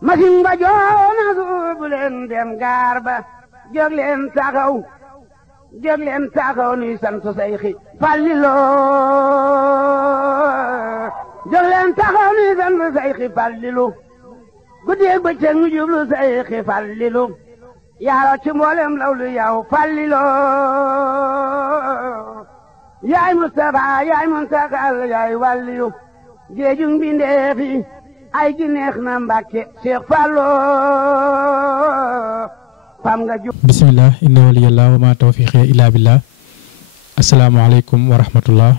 masin ba joona suubu leen dem gaar ba jóg leen taxaw nuy sant Seyxi Fàllilu jóg leen taxaw nuy sant Seyxi Fàllilu guddeeg bëccëg ñu jublu Seyxi Fàllilu yaaro ci mboolem lawlu yow Fàllilu yaay Mustafa yaay Muntakal yaay wàlliyu géejug mbindeef yi ay gi neex na Mbàkke Cheikh Fallu fam nga ju bismillah inna waliyallah wa ma tawfiqi illa billah asalaamaaleykum wa rahmatullah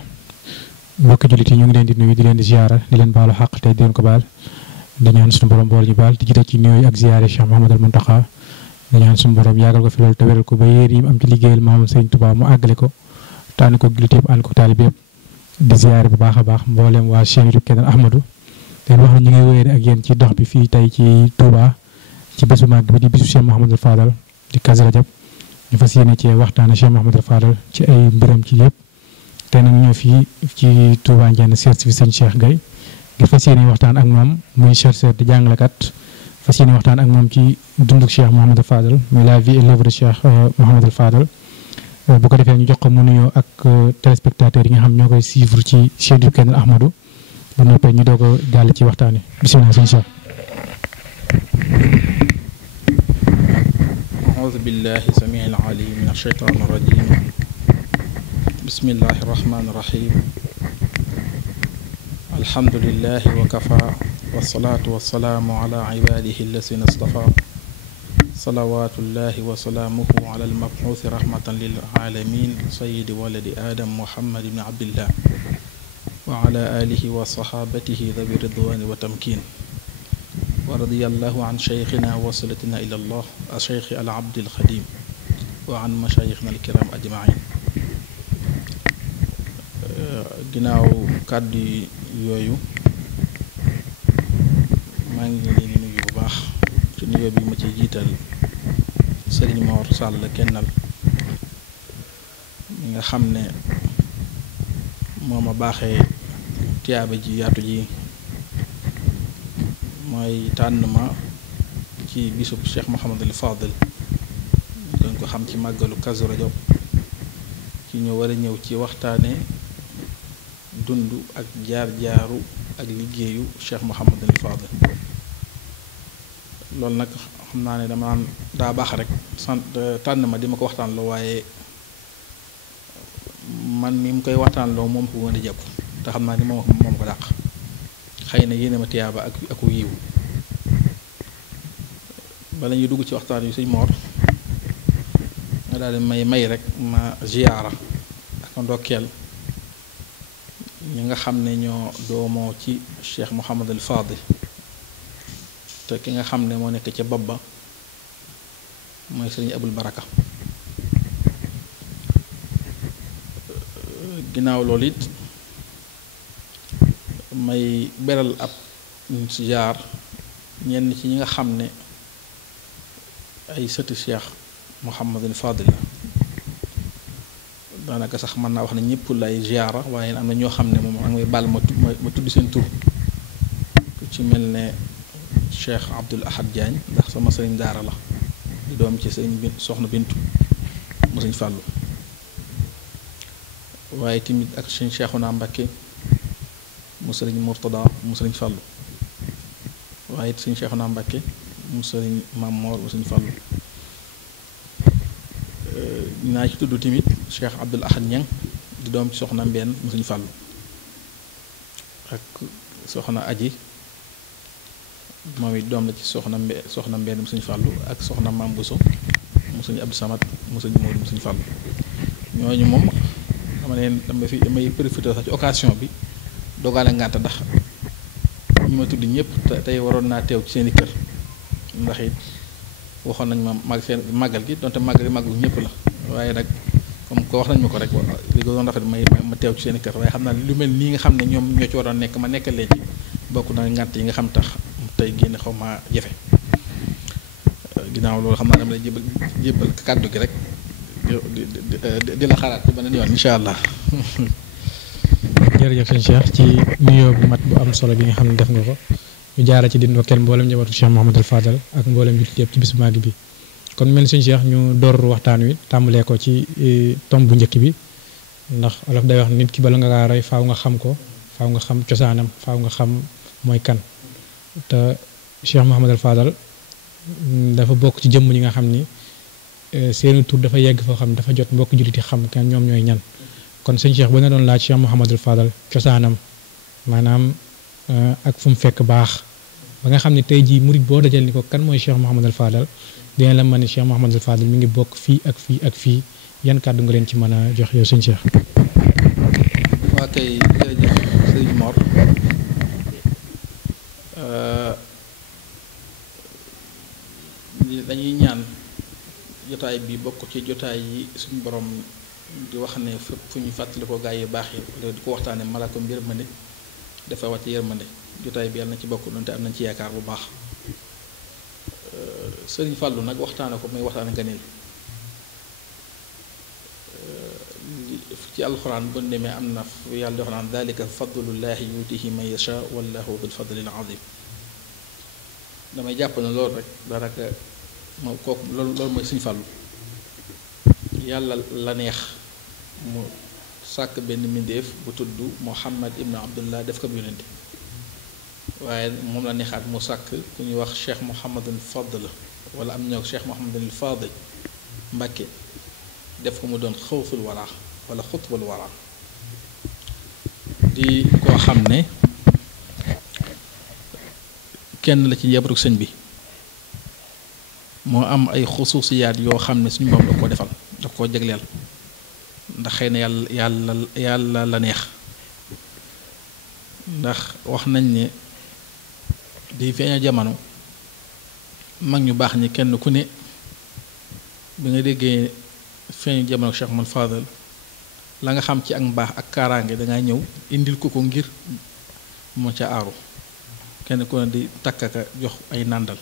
mbokki jullit yi ñu ngi leen di nuyu di leen di ziyaara di leen baalu xaq te di leen ko baal di ñaan suñu borom bool ñu baal di jiite ci nuyooyu ak ziyaare Cheikh Mouhamadul Mountakha di ñaan suñu borom yàggal ko fi loolu te wéral ko ba yéen yi am ci liggéeyal maam Sëriñ Tuubaa mu àggale ko tànn ko jullit yëpp ànd ko taalibe yëpp di ziyaare bu baax a baax mboolem waa chaîne YouTube Keneen Ahmadou leen wax na ñu ngi wéyee ak yéen ci dox bi fii tey ci Touba ci bés bu màgg bi di bisu Cheikh Mouhamadul Fadal di Kazu Rajab ñu fas yéene ci waxtaane Cheikh Mouhamadul Fadal ci ay mbiram ci yëpp te nag ñëw fii ci Touba Ndiéné seet si fi sëñ Cheikh Gaye ngir fas yéene waxtaan ak moom muy chercheur di jàngalekat fas yéene waxtaan ak moom ci dunduk Cheikh Mouhamadul Fadal muy la vie et l'œuvre de Cheikh Mouhamadul Fadal bu ko defee ñu jox ko mu nuyoo ak téléspectateurs yi nga xam ñoo koy suivre ci chaîne YouTube Keneen Ahmadou bu noppee ñu doog a jàll ci waxtaan wi bisimilah sëñ Cheikh. أعوذ بالله السميع العليم من الشيطان الرجيم بسم الله الرحمن الرحيم الحمد لله وكفى والصلاة والسلام على عباده الذين اصطفى صلوات الله وسلامه على المبعوث رحمة للعالمين سيد ولد آدم محمد بن عبد الله وعلى آله وصحابته ذوي الرضوان والتمكين ورضي الله عن شيخنا ووصلتنا إلى الله الشيخ العبد الخديم وعن مشايخنا الكرام أجمعين ginnaaw kàddu yooyu maa ngi leen di nuyu bu baax ci nuyoo bi ma ci jiital Serigne Mor Sall Kennal mi nga xam ne moo ma baaxee tiyaaba ji yaatu ji mooy tànn ma ci bisub Cheikh Mouhamadul Fadal gën ko xam ci màggalu Kazu Rajab ci ñu war a ñëw ci waxtaane dund ak jaar-jaaru ak liggéeyu Cheikh Mouhamadul Fadal loolu nag xam naa ne dama naan daa baax rek sant tànn ma di ma ko waxtaan loo waaye man mi mu koy waxtaan loo moom ko mën a jàpp te xam naa ni moom ko dàq xëy na yéene ma tiyaaba ak yiw bala ñuy dugg ci waxtaan yu sëñ Mor nga daal di may rek ma ziyaara ak ndokkeel ñi nga xam ne ñoo doomoo ci Cheikh Mouhamadul Fadil te ki nga xam ne moo nekk ca bopp ba mooy sëriñ Abul Baraka ginnaaw loolu it may beral ab ziyaar ñenn ci ñi nga xam ne ay sëti Cheikh Mouhamadul Fadil la daanaka sax mën naa wax ne ñëpp lay ziyaara waaye am na ñoo xam ne moom ak may bàll ma tudd seen tur ku ci mel ne Cheikh Abdoul Ahad Diagne ndax sama sëriñ daara la di doom ci sëriñ bi soxna Bintu mu sëriñ Fàllu waaye tamit ak sëriñ Cheikhouna Mbacké mu sëriñ Mourtada mu sëriñ Fàllu waaye it sëriñ Cheikhouna Mbacké mu sëriñ Mam Mor mu sëriñ Fàllu naa ci tudd tamit Cheikh Abdoul Ahad Niang di doom ci soxna Mbenn mu sëriñ Fàllu ak soxna Aji moom it doom la ci soxna Mbenn mu sëriñ Fàllu ak soxna Mam Bousso mu sëriñ Abdou Samad mu sëriñ Modou mu sëriñ Fàllu ñooñu moom damay profité sax ci occasion bi dogaale ngànt ndax ñi ma tudd ñëpp tey waroon naa teew ci seeni kër ndax it waxoon nañ ma seen màggal gi donte màggal ñëpp la waaye nag comme ko wax nañ ma ko rek li ko doon rafet ma teew ci seeni kër waaye xam naa lu mel nii nga xam ne ñoom ñoo ci waroon nekk ma nekkal leen ci bokk na ngànt yi nga xam tax tey génn xaw ma jafe ginnaaw loolu xam naa dama lay jébbal kàddu gi rek di la xalaat ci beneen yoon incha allah. jërëjëf sëñ Cheikh ci nuyoo bu mat bu am solo bi nga xam ne def nga ko ñu jaara ci di ndokkeel mboolem njabootu Cheikh Mouhamadul Fadal ak mboolem jullit yëpp ci bis bu màgg bi. kon mel ni sëñ Cheikh ñu door waxtaan wi tàmbalee ko ci tomb bu njëkk bi ndax olof day wax nit ki bala nga kaa roy faaw nga xam ko faaw nga xam cosaanam faaw nga xam mooy kan te Cheikh Mouhamadul Fadal dafa bokk ci jëmm ñi nga xam ni seeni tur dafa yegg foo xam dafa jot mbokk jullit yi xam kan ñoom ñooy ñan kon sëñ Cheikh ba nga doon laaj Cheikh Mouhamadul Fadal cosaanam maanaam ak fu mu fekk baax ba nga xam ne tey jii murit boo dajal ni ko kan mooy Cheikh Mouhamadul Fadal dina la mën ne Cheikh Mouhamadul Fadal mi ngi bokk fii ak fii ak fii yan kàddu nga leen ci mën a jox yow sëñ Cheikh. waa kay jërëjëf sëñ Mor dañuy ñaan jotaay bi bokk ci jotaay yi suñu borom di wax ne fépp fu ñu fàttali ko gaa yi baax yi di ko waxtaane malaaka yërmande dafa wàcc yërmande jotaay bi yàlla na ci bokk doonte am nañ ci yaakaar bu baax sëriñ Fàllu nag waxtaane ko muy waxtaane ganeel ci alxuraan bu demee am na yàlla di wax naan dalika fadlullahi yutihi man yasha wallahu dul fadlil azim damay jàpp ne loolu rek daanaka moo kooku loolu mooy sëriñ Fàllu yàlla la neex mu sàkk benn mbindéef bu tudd Muhammad ibnu Abdullah def ko yonente waaye moom la neexaat mu sàkk ku ñuy wax Cheikh Mouhamadul Fadl wala am ñoo Cheikh Mouhamadul Fadl Mbàkke def ko mu doon xawsul wara wala xutbul wara di koo xam ne kenn la ci njabootu sëñ bi moo am ay xusuusiyaat yoo xam ne suñu borom da koo defal da koo jagleel ndax xëy na yàlla la neex ndax wax nañ ne di feeña jamono mag ñu baax ñi kenn ku ne bi nga déggee feeñu jamono Cheikh Mouhamadul Fadal la nga xam ci ak mbaax ak kaaraange dangay ñëw indil ko ngir moo ca aaru kenn ku ne di takkaka jox ay nàndal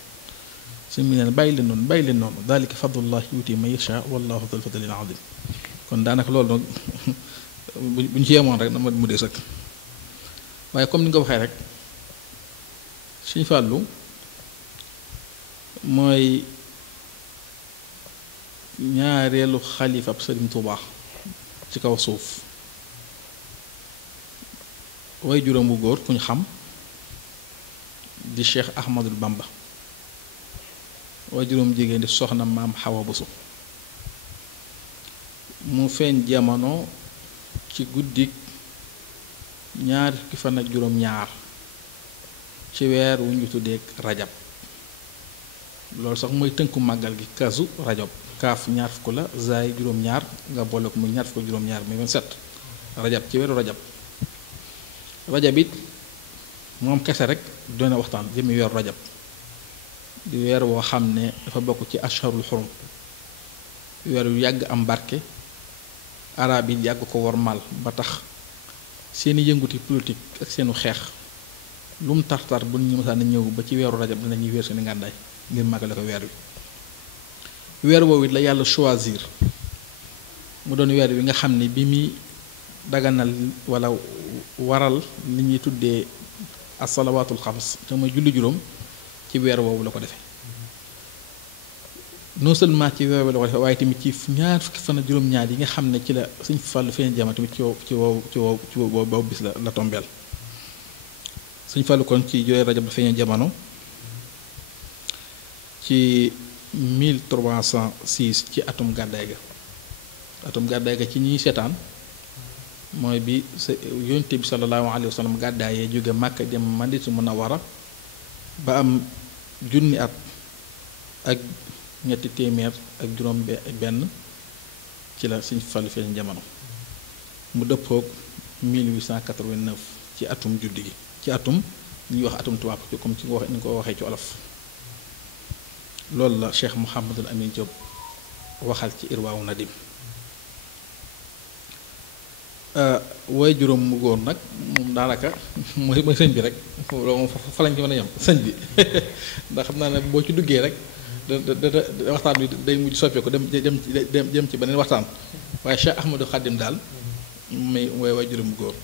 su mu ne bàyyi leen noonu dalika fadlullah yuti man yasha wallahu dul fadlil azim kon daanaka loolu nag bu ñu ci yemoon rek dama mu dee sëkk waaye comme ni nga ko waxee rek Sëñ Fàllu mooy ñaareelu xalifab Sëriñ Tuubaa ci kaw suuf way juróom bu góor ku ñu xam di Cheikh Ahmadul Bamba way juróom jigéen di soxna maam Xawa Buso mu feeñ jamono ci guddik ñaar fukki fan ak juróom ñaar ci weer wu ñu tuddee rajab loolu sax mooy tënku màggal gi kasu rajab kaaf ñaar fukk la zaay juróom ñaar nga boole ko muy ñaar fukk juróom ñaar muy 27 rajab ci weeru rajab it moom kese rek doon na waxtaan jëmi weeru rajab di weer woo xam ne dafa bokk ci asharul xurum weer yu yàgg am barke arab yi yàgg ko wormaal ba tax seeni yënguti politique ak seenu xeex lu mu tartar bu ñu mësaan a ñëw ba ci weeru rajab dinañuy weer seeni ngàndaay ngir màggale ko weer wi weer woowu it la yàlla choisir mu doon weer wi nga xam ne bi muy daganal wala waral li ñuy tuddee assalawaatul xams te mooy julli juróom ci weer woowu la ko defee non seulement ci weer woowu la ko defee waaye tamit ci ñaar fukki fan ak juróom-ñaar yi nga xam ne ci la Sëñ Fallu feeñ jamono tamit ci wow bis la tombeel Sëñ Fallu kon ci jooy rajab la feeñ jamono ci 1306 ci atum gàddaay ga ci ñuy seetaan mooy bi yonent bi sallallahu alayhi wa sallam gàddaayee jóge Màkka dem Madinatu Munawwara ba am junni at ak ñetti téeméer ak juróom benn ci la Sëñ Fallu feeñ jamono mu dëppook 1889 ci atum juddi gi ci atum ñuy wax atum tubaab comme ci ni ko waxee ci olof loolu la Cheikh Mouhamadul Amin Diop waxal ci Irwaawu Nadim waaye juróom mu góor nag moom daanaka mooy sëñ bi rek loolu fa lañ ci mën a yem sëñ bi ndax xam naa ne boo ci duggee rek da waxtaan bi day mujj soppeeku dem ci beneen waxtaan waaye Cheikh Ahmadou Khadim daal may waaye juróom mu góor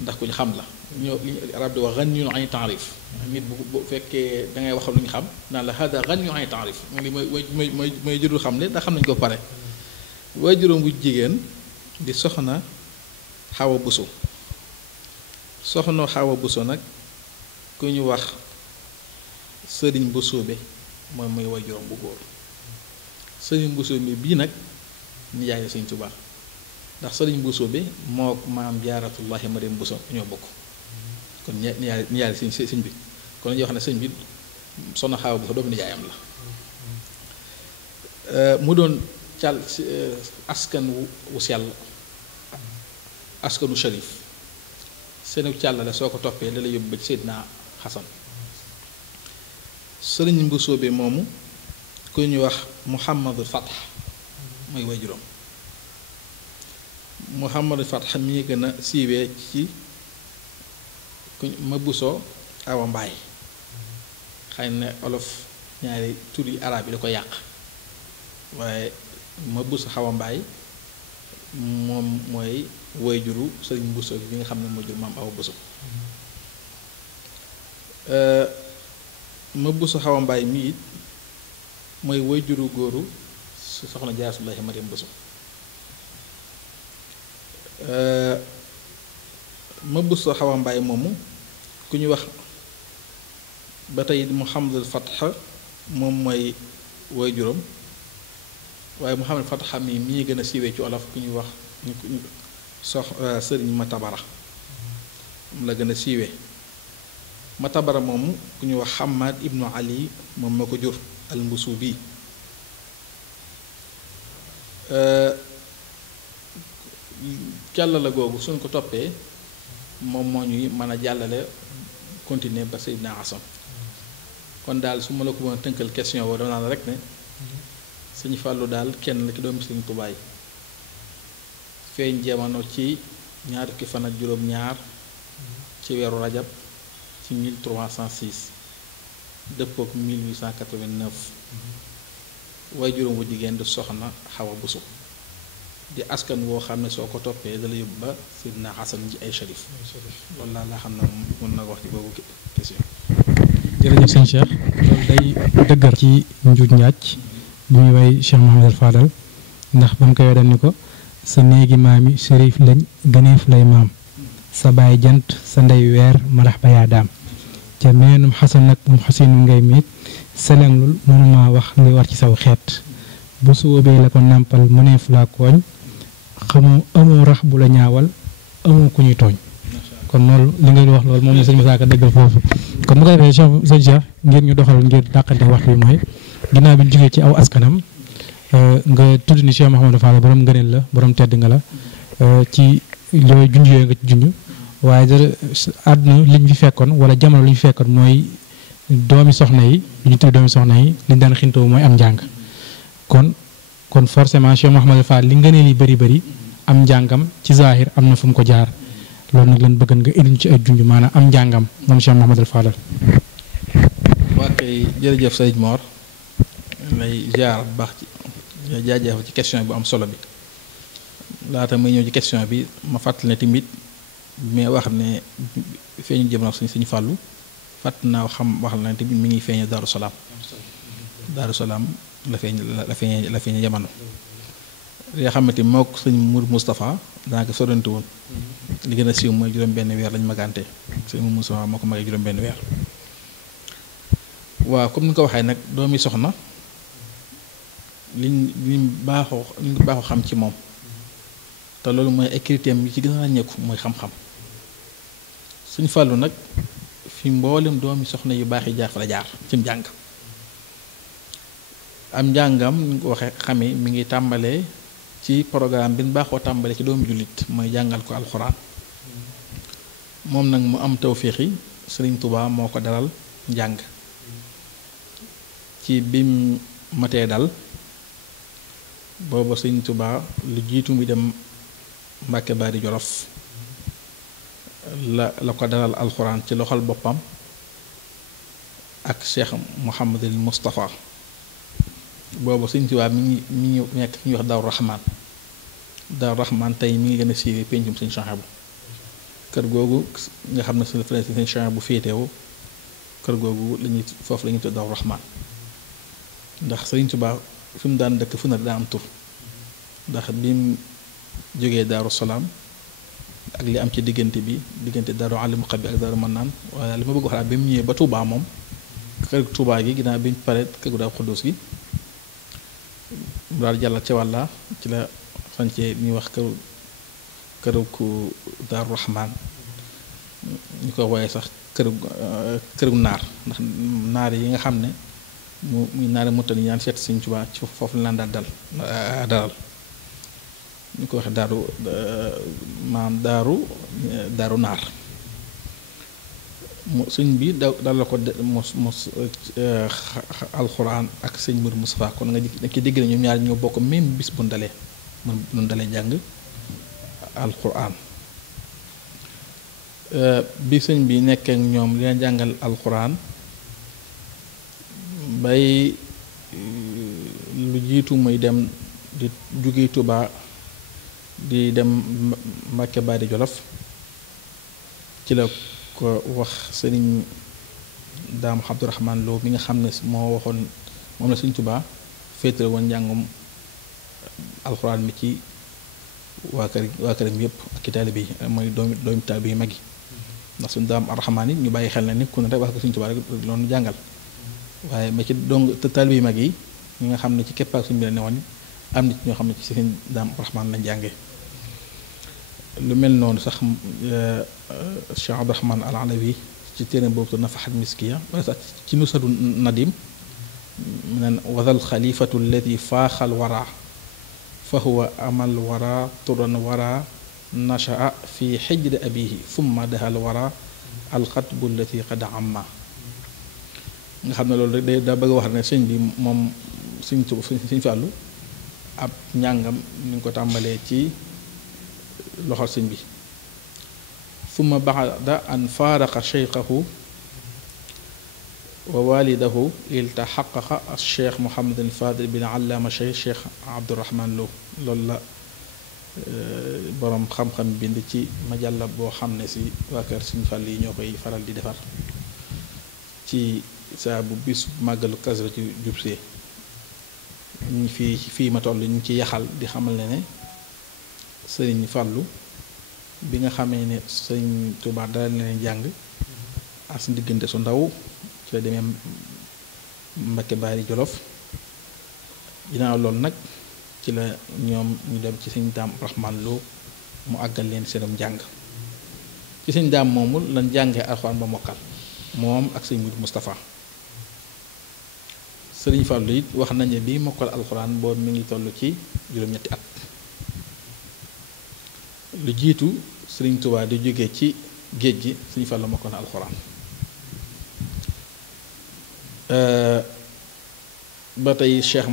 ndax ku ñu xam la ñoo li arab di wax ghaniyun an ta'rif nit bu fekkee da ngay wax lu ñu xam naan la hada ghaniyun an ta'rif li mooy jurul xam ne da xam nañ ko pare waaye juróom bu jigéen di soxna Xawa Buso soxna Xawa Buso nag ku ñu wax sëriñ Busoobe mooy mooy way juróom bu góor sëriñ Busoobe bii nag nijaay la Sëriñ Tuubaa ndax sëriñ Busoobe moo maam jaaratullahi Mariam Buso ñoo bokk kon nijaay sëñ bi kon dañuy wax ne sëñ bi soxna Xawa Buso doomu nijaayam la mu doon cal askan wu sell askanu sharif seenu càllale soo ko toppee da la yóbbu ba ci Seydina Xasan sëriñ Mbusoobe moomu ku ñuy wax Muhammadul Fatx mooy waajuram Muhammadul Fatx mi gën a siiwee ci ku ma Buso Awa Mbaay xëy na olof ñaari tur yi arab yi da ko yàq waaye ma Buso Awa Mbaay moom mooy waajuru sëriñ Buso bi nga xam ne moo jur maam Awa Buso ma Buso Awa Mbaay mi it mooy waajuru góoru su soxna Jaaratullaahi Mariam Buso ma Buso Awa Mbaay moomu ku ñu wax ba tey Muhammadul Fatx moom mooy waajuram waaye Muhammadul Fatx mi ñi gën a siiwee ci olof ku ñuy wax sëriñ Matabara moom la gën a siiwee Matabara moomu ku ñuy wax Hamad ibnu Ali moom moo ko jur al Mbusubi càllala googu suñ ko toppee moom moo ñuy mën a jàllale continuer ba Seydina Asan kon daal su ma la ko mën a tënkal question boobu dama naan rek ne Sëñ Fàllu daal kenn la ki doomu Sëriñ Tuubaa yi feeñ jamono ci ñaar fukki fan ak juróom-ñaar ci weeru rajab ci 1306 dëppook 1889 waaye juróom bu jigéen di soxna Xawa Buso di askan woo xam ne soo ko toppee dala yóbbu ba Seydina Xasan ci ay sharif loolu laa xam ne mën na wax ci boobu question. jërëjëf sëñ Cheikh loolu day dëggal ci njuuj njaaj bu ñuy way Cheikh Mouhamadul Fadal ndax ba mu koy dal ni ko sa néegi maam yi sharif lañ gëneef lay maam sa baay jant sa ndey weer marax ba yaa daam ca meenum xasan nag moom xasinu ngay miit selenglul mënuma wax li war ci saw xeet bu suubee la ko nàmpal mëneef laa kooñ xamoo amoo rax bu la ñaawal amoo ku ñuy tooñ kon loolu li ngay wax loolu moom la sëñ Moussa Ka dëggal foofu kon bu ko defee sëñ Cheikh ngir ñu doxal ngir dàqante waxtu bi mooy ginnaaw bi ñu jógee ci aw askanam nga tudd ni Cheikh Mouhamadou Fall borom ngëneel la borom tedd nga la ci looy junj yooyu nga ci junj waaye da àdduna li ñu fi fekkoon wala jamono li ñu fi fekkoon mooy doomi soxna yi li ñu tudd doomi soxna yi li ñu daan xintoo mooy am njàng kon forcément Cheikh Mouhamadou Fall li ngëneel yi bëri bëri am njàngam ci zahir am na fu mu ko jaar loolu nag lan bëgg nga indi ci ay junj maanaam am njàngam moom Cheikh Mouhamadou Fall. waa kay jërëjëf Sëriñ Mor lay ziar bu baax ci jaajëfal ci question bu am solo bi laata may ñëw ci question bi ma fàttali ne tamit mais wax ne feeñu jëm na suñu fàllu fàtt naa xam wax la ne tamit mi ngi feeñe Daaru Salaam la feeñ jamono yoo xamante moo ko sëñ Mour Moustapha daanaka sorante woon li gën a siiw mooy juróom-benn weer lañu magante sëñ Mour Moustapha moo ko magee juróom-benn weer waaw comme ni nga ko waxee nag doomi soxna liñ baaxoo xam ci moom te loolu mooy ay critères yi ci gën a ràññeeku mooy xam-xam suñ fàllu nag fi mboolem doomi soxna yu baax yi jaar fa la jaar ci njàng am njàngam ni nga ko waxee xamee mi ngi tàmbalee ci programme bi ñu baaxoo tàmbalee ci doomu jullit mooy jàngal ko alxuraan moom nag mu am tawféexi Sëriñ Tuubaa moo ko dalal njàng ci bim matee dal booba Sëriñ Tuubaa lu jiitu muy dem Mbàkke Bari Jolof la ko dalal alxuraan ci loxol boppam ak Cheikh Mouhamadul Moustapha boobu Sëriñ Tuubaa mi ngi nekk ñuy wax Daaru Rahmaan tey mi ngi gën a siiwee pencum Sëriñ Souhaïbou kër googu nga xam ne suñu frère sëñ Cheikh bu féetewu kër googu lañuy foofu la ñuy tudd Daaru Rahmaan ndax Sëriñ Tuubaa fi mu daan dëkk fu ne daa am tur ndax bi mu jógee Daaru Salaam ak li am ci diggante bi diggante Daaru Alimul Xabiir ak Daaru Mannaan waaye li ma bëgg wax daal bi mu ñëwee ba Touba moom kër Touba gi ginnaaw bi ñu paree kër gu Daaru Xudoos gi mu daal jàll ca wàlla ci la sancee ñuy wax këru ku Daaru Rahmaan ñu ko wooyee sax këru naar ndax naar yi nga xam ne muy naari Mauritanie ñaan seet Sëriñ Tuubaa ci foofu la daan dalal ñu ko waxee daaru naar sëñ bi dal la ko mos alxuraan ak sëñ Mourou Moustapha kon nga ci dégg na ñoom ñaar ñoo bokk même bis bu dalee mun dalee jàng alxuraan bi sëñ bi nekkee ak ñoom li leen jàngal alxuraan bay lu jiitu muy dem di jóge Tuubaa di dem Mbàkke Baari Jolof ci la ko wax sëriñ Daam Abdourahman Lo mi nga xam ne moo waxoon moom la Sëriñ Tuubaa féetale woon njàngum alxuraan mi ci waa këram yëpp ak i taalibe yi mooy doomi taalibe yu mag yi ndax suñu Daam Arrahmaan yi ñu bàyyi xel ne ni ku ne rek wax ko Sëriñ Tuubaa rek loolu jàngal waaye ma ci taalibe yu mag yi ñi nga xam ne ci keppaak suñu bi la newoon am nit ñoo xam ne ci seen Daam Arrahmaan lañ jàngee lu mel noonu sax Cheikh Abdourahman al Alawi ci téere boobu tu Nafaxat Miskiya wala sax ci Nusratu Nadim mu neen wasal xalifatu alladi faaxal wara fa huwa amal wara turan wara nashaa fi xijri abihi summa dahal wara alxatbu allati qad amma nga xam ne loolu rek day daa bëgg a wax ne sëñ bi moom sëñ Fàllu ab njàngam ñu ngi ko tàmbalee ci loxol sëñ bi summa baxda an faaraqa cheykhahu wa walidahu iltaxaqaqa cheikh Mouhamadul Fadil bin allaama cheikh Abdourahman Lo loolu la boroom xam-xam bind ci majalla boo xam ne si waa kër Sëñ Fall yi ñoo koy faral di defar ci saa bu bis màggalu Kazu ci jubsee ñu fii ma toll ñu ci yaxal di xamal ne sëriñ Fàllu bi nga xamee ne sëriñ Tuubaa dara leen jàng as diggante su ndaw ci la demee Mbakke Baari Jolof ginnaaw loolu nag ci la ñoom ñu dem ci sëñ Daam Rahmaan Lo mu àggal leen seenum njàng ci sëñ Daam moomu lan jàngee alxuraan ba mokkal moom ak sëñ Mudu Moustapha sëriñ Fàllu it wax nañ ne bii mokkal alxuraan boobu mi ngi toll ci juróom-ñetti at lu jiitu sëriñ Tuubaa di jóge ci géej gi sëriñ Fàllu mokkal na alxuraan ba tey cheikh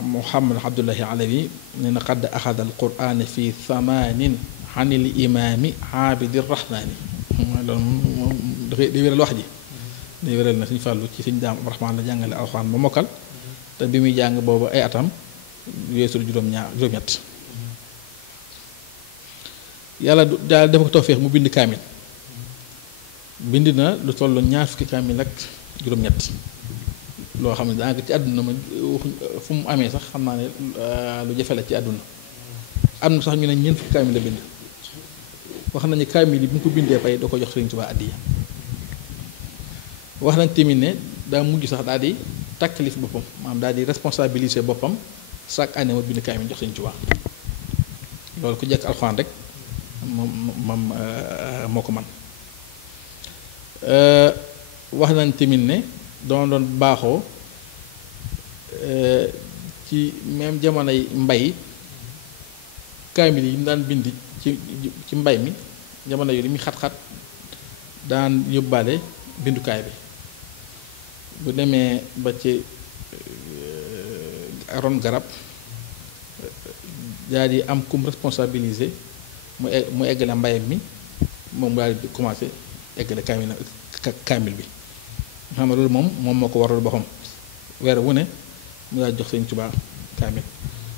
Muhammad Abdullahi Alawi nee na qad axada alquraan fi thamanin an il imaami aabidi rahmaani loolu moom dafay day wéral wax ji day wéral na sëriñ Fàllu ci sëriñ Daam Rahmaan la jàngale alxuraan ba mokkal te bi muy jàng boobu ay atam weesul juróom-ñett yàlla daal dafa ko tawfeex mu bind kaamil bind na lu toll ñaar fukki kaamil ak juróom-ñett loo xam ne daanaka ci àdduna ma fu mu amee sax xam naa ne lu jafe la ci àdduna am na sax ñu ne ñeent fukki kaamil la bind wax nañu kaamil yi bi mu ko bindee pay doo ko jox Sëriñ Tuubaa addiya wax nañ tamit ne daa mujj sax daal di taklif boppam maanaam daal di responsabiliser boppam chaque année ma bind kaamil jox Sëriñ Tuubaa loolu ku jekk alxuraan rek moom moo ko man wax nañ tamit ne doon baaxoo ci même jamonoy mbay kaamil yi mu daan bind ci mbay mi jamono yi li muy xat-xat daan yóbbaale bindukaay bi bu demee ba ci ron garab daal di am kum responsabilisé mu eggale mbayam mi moom daal di commencé eggale kaamil bi nga xam ne loolu moom moo ko waral boppam weer wu ne mu daal jox Sëriñ Tuubaa kaamil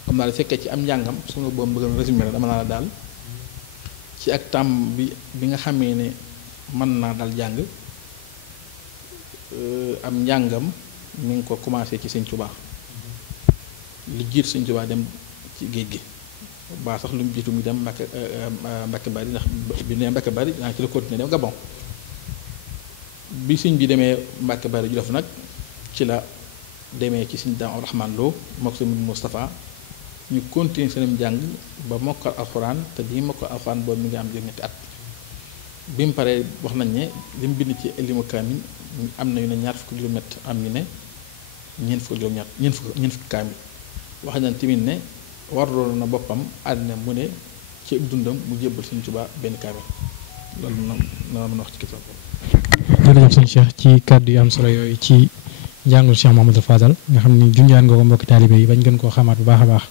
xam naa la fekkee ci am njàngam su ma boobu bëgg résumé la dama naa la daal ci ak tàmm bi nga xamee ne mën naa dal jàng am njàngam mi ngi ko commencé ci Sëñ Tuubaa li jiit Sëñ Tuubaa dem ci géej gi baa sax lu mu jiitu mu dem Mbàkke Bari ndax bi ne Mbàkke Bari naa ci la continuer dem Gabon bi sëñ bi demee Mbàkke Bari Jolof nag ci la demee ci Sëñ Daam Abdurahmaan Lo mook Sëñ Moustapha ñu continuer seenum jàng ba mokkal alxuraan te bi mokkal alxuraan boobu mi ngi am juróom-ñetti at bi mu paree wax nañ ne li mu bind ci limu kaamil am na yu ne ñaar fukki kilomètre am ñu ne ñeent fukki kaamil wax nañ tamit ne warloon na boppam àddina mu ne ci dundam mu jébbal Sëñ Tuubaa benn kaamil loolu na mën a wax ci kitaab boobu. jërëjëf sëñ Cheikh ci kàddu yu am solo yooyu ci njàngul Cheikh Mouhamadou Fadal nga xam ni junjaan nga ko mbokki taalibe yi bañ gën koo xamaat bu baax a baax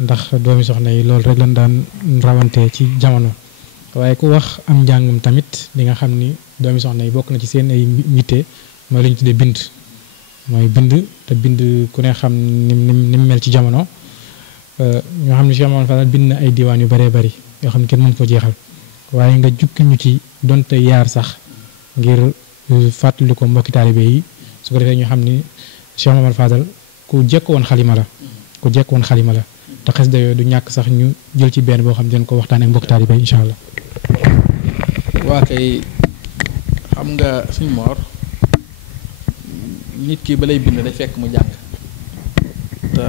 ndax doomi soxna yi loolu rek lañ daan rawantee ci jamono waaye ku wax am njàngum tamit di nga xam ni doomi soxna yi bokk na ci seen ay yitte mooy lu ñu tuddee bind mooy bind te bind ku ne xam ni mu mel ci jamono ñoo xam ne Cheikh Mouhamadou Fadal bind na ay diwaan yu bëree bëri yoo xam ne kenn mën ko jeexal waaye nga jukki ñu ci donte yaar sax ngir fàttali ko mbokki taalibe yi su ko defee ñu xam ni Cheikh Mouhamadou Fadal ku jekk woon xalima la te xasida yooyu du ñàkk sax ñu jël ci benn boo xam ne dinañ ko waxtaanee ak mbokki taalibe yi incha allah. waa kay xam nga suñ moor nit ki balay bind day fekk mu jàng te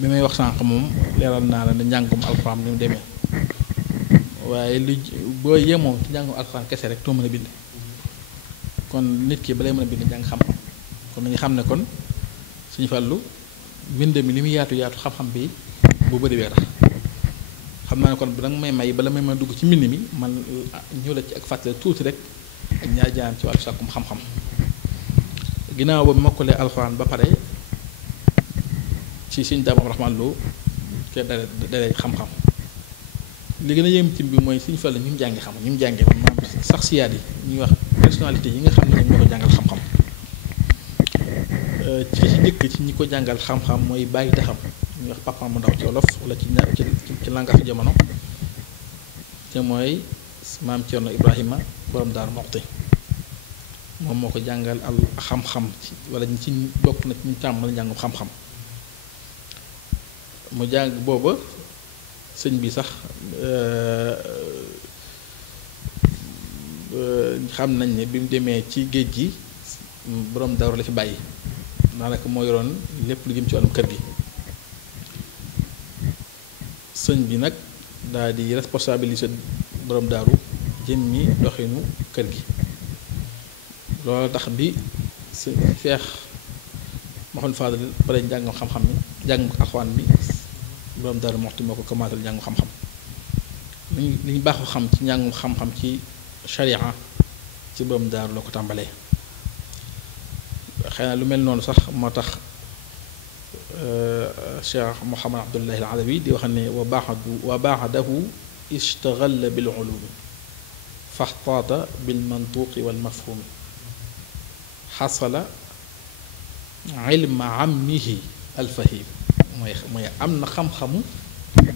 bi may wax sànq moom leeral naa la ne njàngum alxuraan ni mu demee waaye lu boo yemoo ci njàngum alxuraan kese rek too mën a bind kon nit ki balay mën a bind jàng xam-xam kon nañu xam ne kon Sëñ Fallu bind mi li muy yaatu xam-xam bi bu bëri wee tax xam naa ne kon bu danga may bala may mën a dugg ci mbind mi man ñëw la ci ak fàttali tuuti rek ak ñaar jaan ci wàllu sàkkum xam-xam ginnaaw ba mokkalee alxuraan ba pare ci Sëñ Daam Abdurahmaan Lo te dalee xam-xam li gën a yéem ci bi mooy Sëñ Fallu ñu mu jàngi xam ñu mu jàngee man maam sax siyaat yi ñuy wax personnalité yi nga xam ne ñoo ko jàngal xam-xam ci njëkk ci ñi ko jàngal xam-xam mooy bàyyi taxam ñuy wax papa mu ndaw ci wolof wala ci langaasu jamono te mooy maam Cerno Ibrahima borom Daaru Muxti moom moo ko jàngal al xam-xam wala ñi ci bokk na ci ñu tàmbali njàngum xam-xam mu jàng booba sëñ bi sax xam nañ ne bi mu demee ci géej gi borom daaru la fi bàyyi daanaka moo yoroon lépp lu jëm ci wàllum kër gi sëñ bi nag daal di responsabiliser borom daaru jëmmi doxinu kër gi loolu tax bi sëñ Cheikh Mouhamadou Fadal pare njàngam xam-xam ni njàng alxuraan bi borom daaru Muxti moo ko commencé njàngu xam-xam li ñu baaxoo xam ci njàngu xam-xam ci sharia ci borom daaru la ko tàmbalee xëy na lu mel noonu sax moo tax Cheikh Mouhamad Abdullahi al Alawi di wax ne wa baadahu ishtaghala bil ulumi faxtaata bil mantuqi wal mafhumi xasala ilma ammihi al fahim mooy am na xam-xamu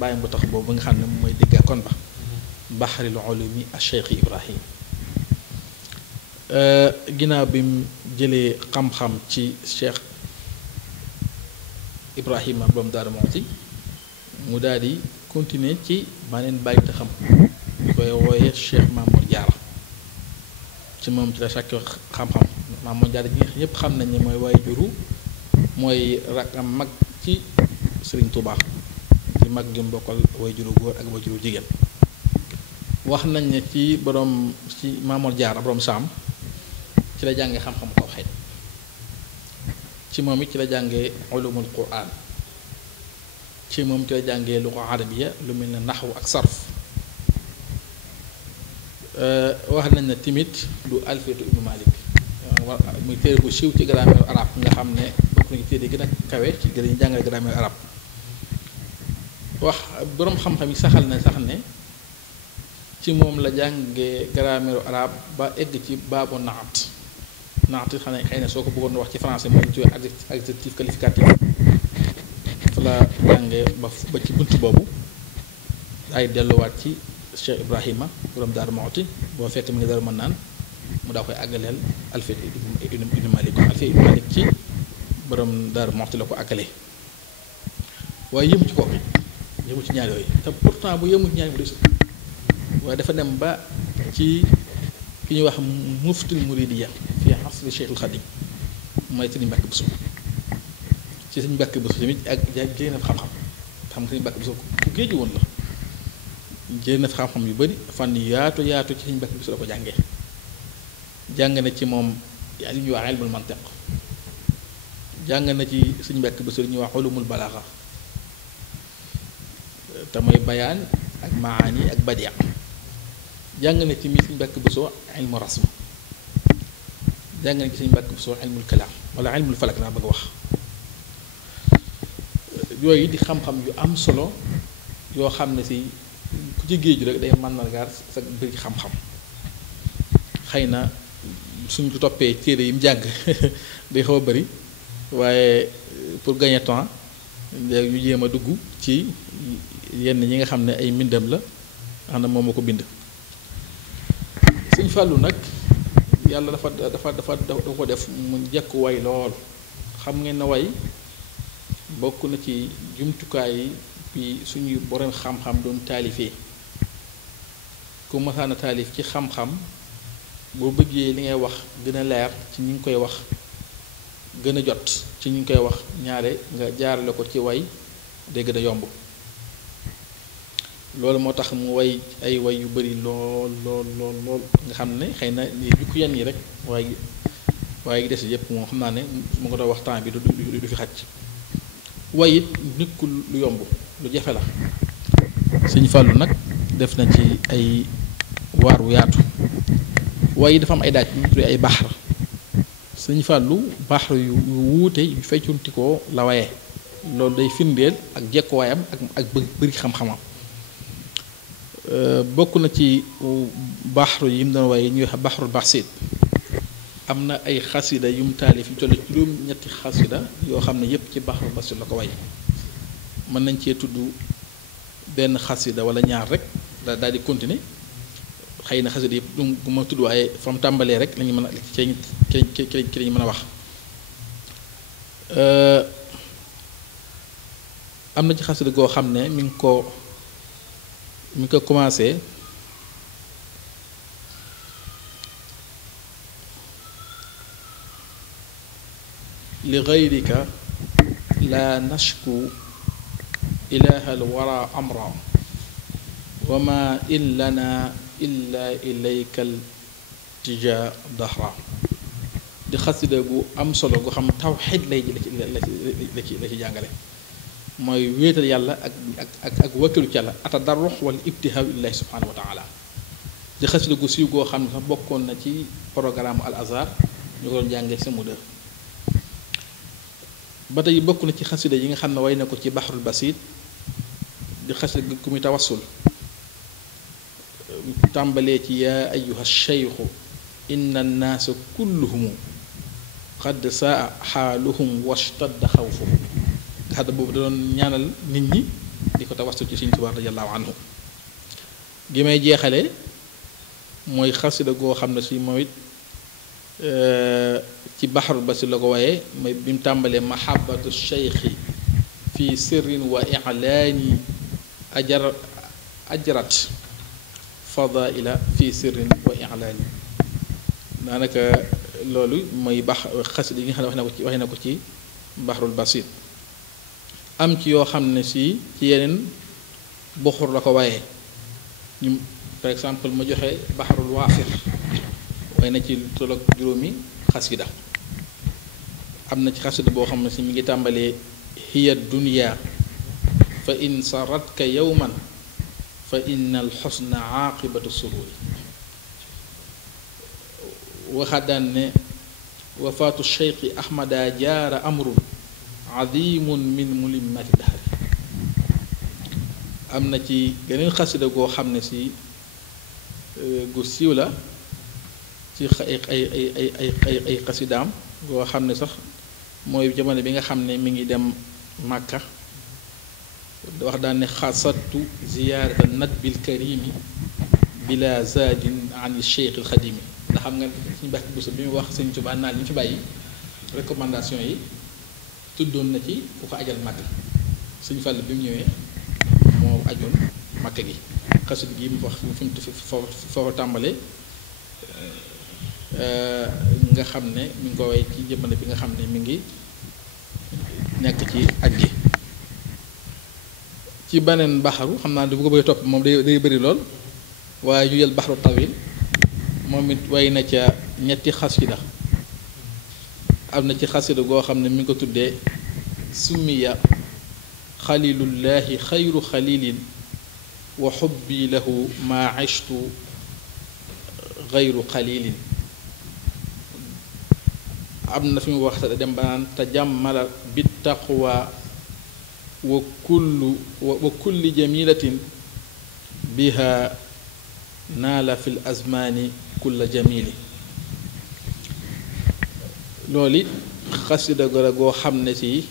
bàyyi bu tax boobu nga xam ne mooy digga kon ba baxaril ulumi al Cheikh Ibrahim ginnaaw bi mu jëlee xam-xam ci Cheikh Ibrahima borom Daaru Muxti mu daal di continuer ci beneen bàyyi taxam ñu koy wooyee Cheikh Mamour Diarra ci moom ci la sàkk xam-xam Mamour Diarra ñëpp xam nañ ne mooy waaye juru mooy rakam mag ci Sëriñ Tuubaa di mag gi mbokkal way juru góor ak way juru jigéen wax nañ ne ci borom ci Mamour Diarra borom saam ci la jàngee xam-xamu tawhiid ci moom it ci la jàngee ulumul quraan ci moom ci la jàngee luga arabiya lu mel ne naxwu ak sarf wax nañ ne timit du alfiyatu ibnu malik muy téere bu siiw ci grammaire arab nga xam ne bokk na ci téere gën a kawe ci gën a jàngale grammaire arab wax boroom xam-xam yi saxal na sax ne ci moom la jàngee grammaire arab ba egg ci baabu naat xam ne xëy na soo ko bëggoon wax ci français mooy ci adjectif qualificatif fa la jàngee ba ci bunt boobu ay delluwaat ci Cheikh Ibrahima borom Daaru Muxti boo fekk mi ngi Daaru Manaan mu daa koy àggaleel Alfiya ibnu Malik Alfiya ibnu Malik ci borom Daaru Muxti la ko àggalee waaye yëmu ci kooku yëmu ci ñaar yooyu te pourtant bu yëmu ci ñaar mu desul waaye dafa dem ba ci ki ñuy wax muftul muridiya fi asri Cheikhul Xadim mooy Sëriñ Mbàkke Buso ci Sëriñ Mbàkke Buso tamit ak jëlee na fa xam-xam xam nga Sëriñ Mbàkke Buso ku géeju woon la jëlee na fa xam-xam yu bëri fan yaatu ci Sëriñ Mbàkke Buso la ko jàngee jàng na ci moom li ñuy wax ilmul mantiq jàng na ci Sëriñ Mbàkke Buso li ñuy wax ulumul balaaxa te mooy bayaan ak maani ak badia jàng na ci mi Sëriñ Mbàkke Buso ilmu rasm jàng na ci Sëriñ Mbàkke Buso ilmul kalaam wala ilmul falak naa bëgg a wax yooyu di xam-xam yu am solo yoo xam ne si ku ci géeju rek day mën na gaar sa bëri xam-xam xëy na suñ ko toppee téere yi mu jàng day xaw a bëri waaye pour gagner temps ñu jéem a dugg ci yenn ñi nga xam ne ay mbindam la xam ne moom moo ko bind Sëñ Fàllu nag yàlla dafa ko def mu jekku way lool xam ngeen na way bokk na ci jumtukaay bi suñuy borom xam-xam doon taalifee ku masaana taalif ci xam-xam boo bëggee li ngay wax gën a leer ci ñi ngi koy wax gën a jot ci ñi ngi koy wax ñaare nga jaarale ko ci way day gën a yomb loolu moo tax mu way ay way yu bari lool nga xam ne xëy na li jukku yenn yi rek waaye gi des yépp moom xam naa ne mu nga doon wax temps bi du fi xaj way it nekkul lu yomb lu jafe la Sëñ Fàllu nag def na ci ay waar wu yaatu way yi dafa am ay daaj ñu tuddee ay baxar Sëñ Fàllu baxar yu wuute yu feccuntikoo la waye loolu day firndeel ak jekkuwaayam ak bëri xam-xamam bokk na ci baxaru yi mu doon waaye ñuy wax baxarul basit am na ay xasida yu mu taalif yu toll juróom-ñetti xasida yoo xam ne yépp ci baxarul basit la ko way mën nañ cee tudd benn xasida wala ñaar rek daal di continuer xëy na xasida yëpp du ma tudd waaye fa mu tàmbalee rek lañu mën a ci lañu mën a wax am na ci xasida goo xam ne mi ngi ko commencé li gayrika la nashku ilaha alwara amra wa ma in lana illa ilayka altija dahra di xasida gu am solo gu xam tawxid lay la ci jàngale mooy wéetal yàlla ak wakkilu ci yàlla atadarrux wal ibtihaaw illahi subhanahu wa taala di xasida gu siiw goo xam ne sax bokkoon na ci programme al azhar ñu ko doon jàngee sa muda ba tey bokk na ci xasida yi nga xam ne way na ko ci baxarul basit di xasida gu muy tawassul tàmbalee ci yaa ayuha cheikhu inna annaasa kulluhumu qad saa xaaluhum washtadda xawfuhum nga xam ne boobu da doon ñaanal nit ñi di ko tawassul ci Sëriñ Tuubaa radiyallaahu anhu gi may jeexale mooy xasida goo xam ne si moom it ci baxarul basit la ko waaye mooy bi mu tàmbalee mahabbatu cheikhi fi sirrin wa i'laani ajrat fadaila fi sirrin wa i'laani daanaka loolu mooy bax xasida yi nga xam ne wax na ko ci baxarul basit am ci yoo xam ne si ci yeneen buxur la ko waaye ñu par exemple ma joxe baxarul waafir way na ci tolloog juróomi xasida am na ci xasida boo xam ne si mi ngi tàmbalee hiya dunya fa in saratka yawman fa inna al xusna aaqibatu sururi waxaat daan ne wafaatu cheikhi ahmada jaara amrun adimun min mulimmati dahri am na ci geneen xasida goo xam ne si gu siiw la ci ay xasidaam goo xam ne sax mooy jamono bi nga xam ne mi ngi dem màkka wax daan ne xasattu ziyaarata nadbil karimi bila zadin an cheikh al xadimi ndax xam nga suñu bàkki buso bi mu wax sëñ Tuubaa naa li ñu fi bàyyi recommandation yi tuddoon na ci ku ko ajal màkk sëñ Fall bi mu ñëwee moo ajoon màkk gi xasit gi mu wax fi mu foofa tàmbale nga xam ne mi ngi ko way ci jëmmale bi nga xam ne mi ngi nekk ci aj gi ci beneen baxaru xam naa du bu ko bëgg topp moom day bëri lool waaye ñu jël baxaru tawil moom it way na ca ñetti xasida am na ci xasida goo xam ne mi ngi ko tuddee summiya xalilullahi xayru xalilin wa xubbi lahu ma ishtu xayru xalilin am na fi mu wax dem ba naan tajàmmala bi taqwa wa kulli jamilatin biha naala fi l azmaani kulla jamili loolu it xasida gora goo xam ne si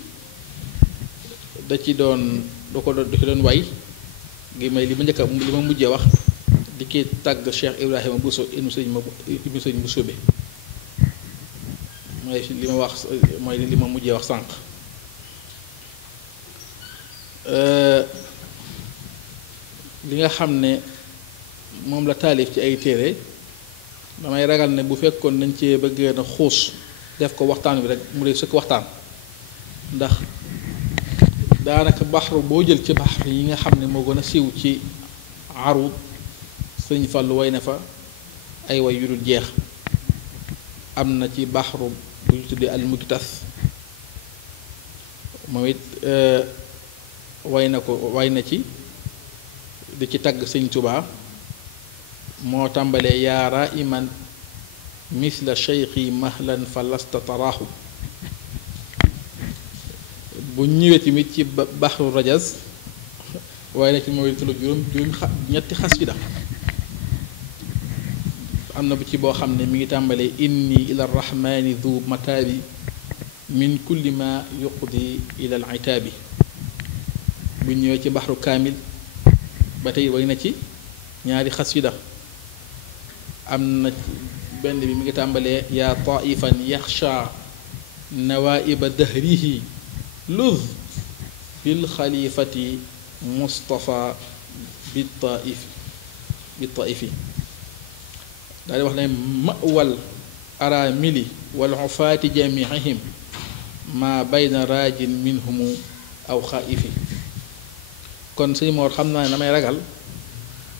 da ci doon way ngi may li ma njëkk li ma mujjee wax di ki tàgg Cheikh Ibrahima Bousso ibnu sëñ Bousso bi mooy li ma wax mooy li ma mujjee wax sànq li nga xam ne moom la taalif ci ay téere damay ragal ne bu fekkoon nañ cee bëgg na xuus def ko waxtaan bi rek mu dee sëkk waxtaan ndax daanaka baxru boo jël ci baxru yi nga xam ne moo gën a siiw ci arud sëñ Fallu way na fa ay way yu dul jeex am na ci baxru bu ñu tuddee al muktas moom it way na ci di ci tagg sëñ Tuubaa moo tàmbalee yaara iman misla cheikhi mahlan fa lasta taraaxu bu ñëwee tamit ci baxru rajaz waaye na ci mooy tulub ñetti xasida am na bu ci boo xam ne mi ngi tàmbalee inni ila arrahmani du mataabi min kulli ma yuqdi ila al itaabi bu ñëwee ci baxru kaamil ba tey way na ci ñaari xasida am na benn bi mi ngi tàmbalee yaa taifan yaxsha nawaiba dahrihi luz bil xalifati mustafa bi taifi daal di wax ne mawal aramili wal ufaati jamiihim ma bayna raajin minhumu aw xaifi kon sëñ Mor xam naa ne damay ragal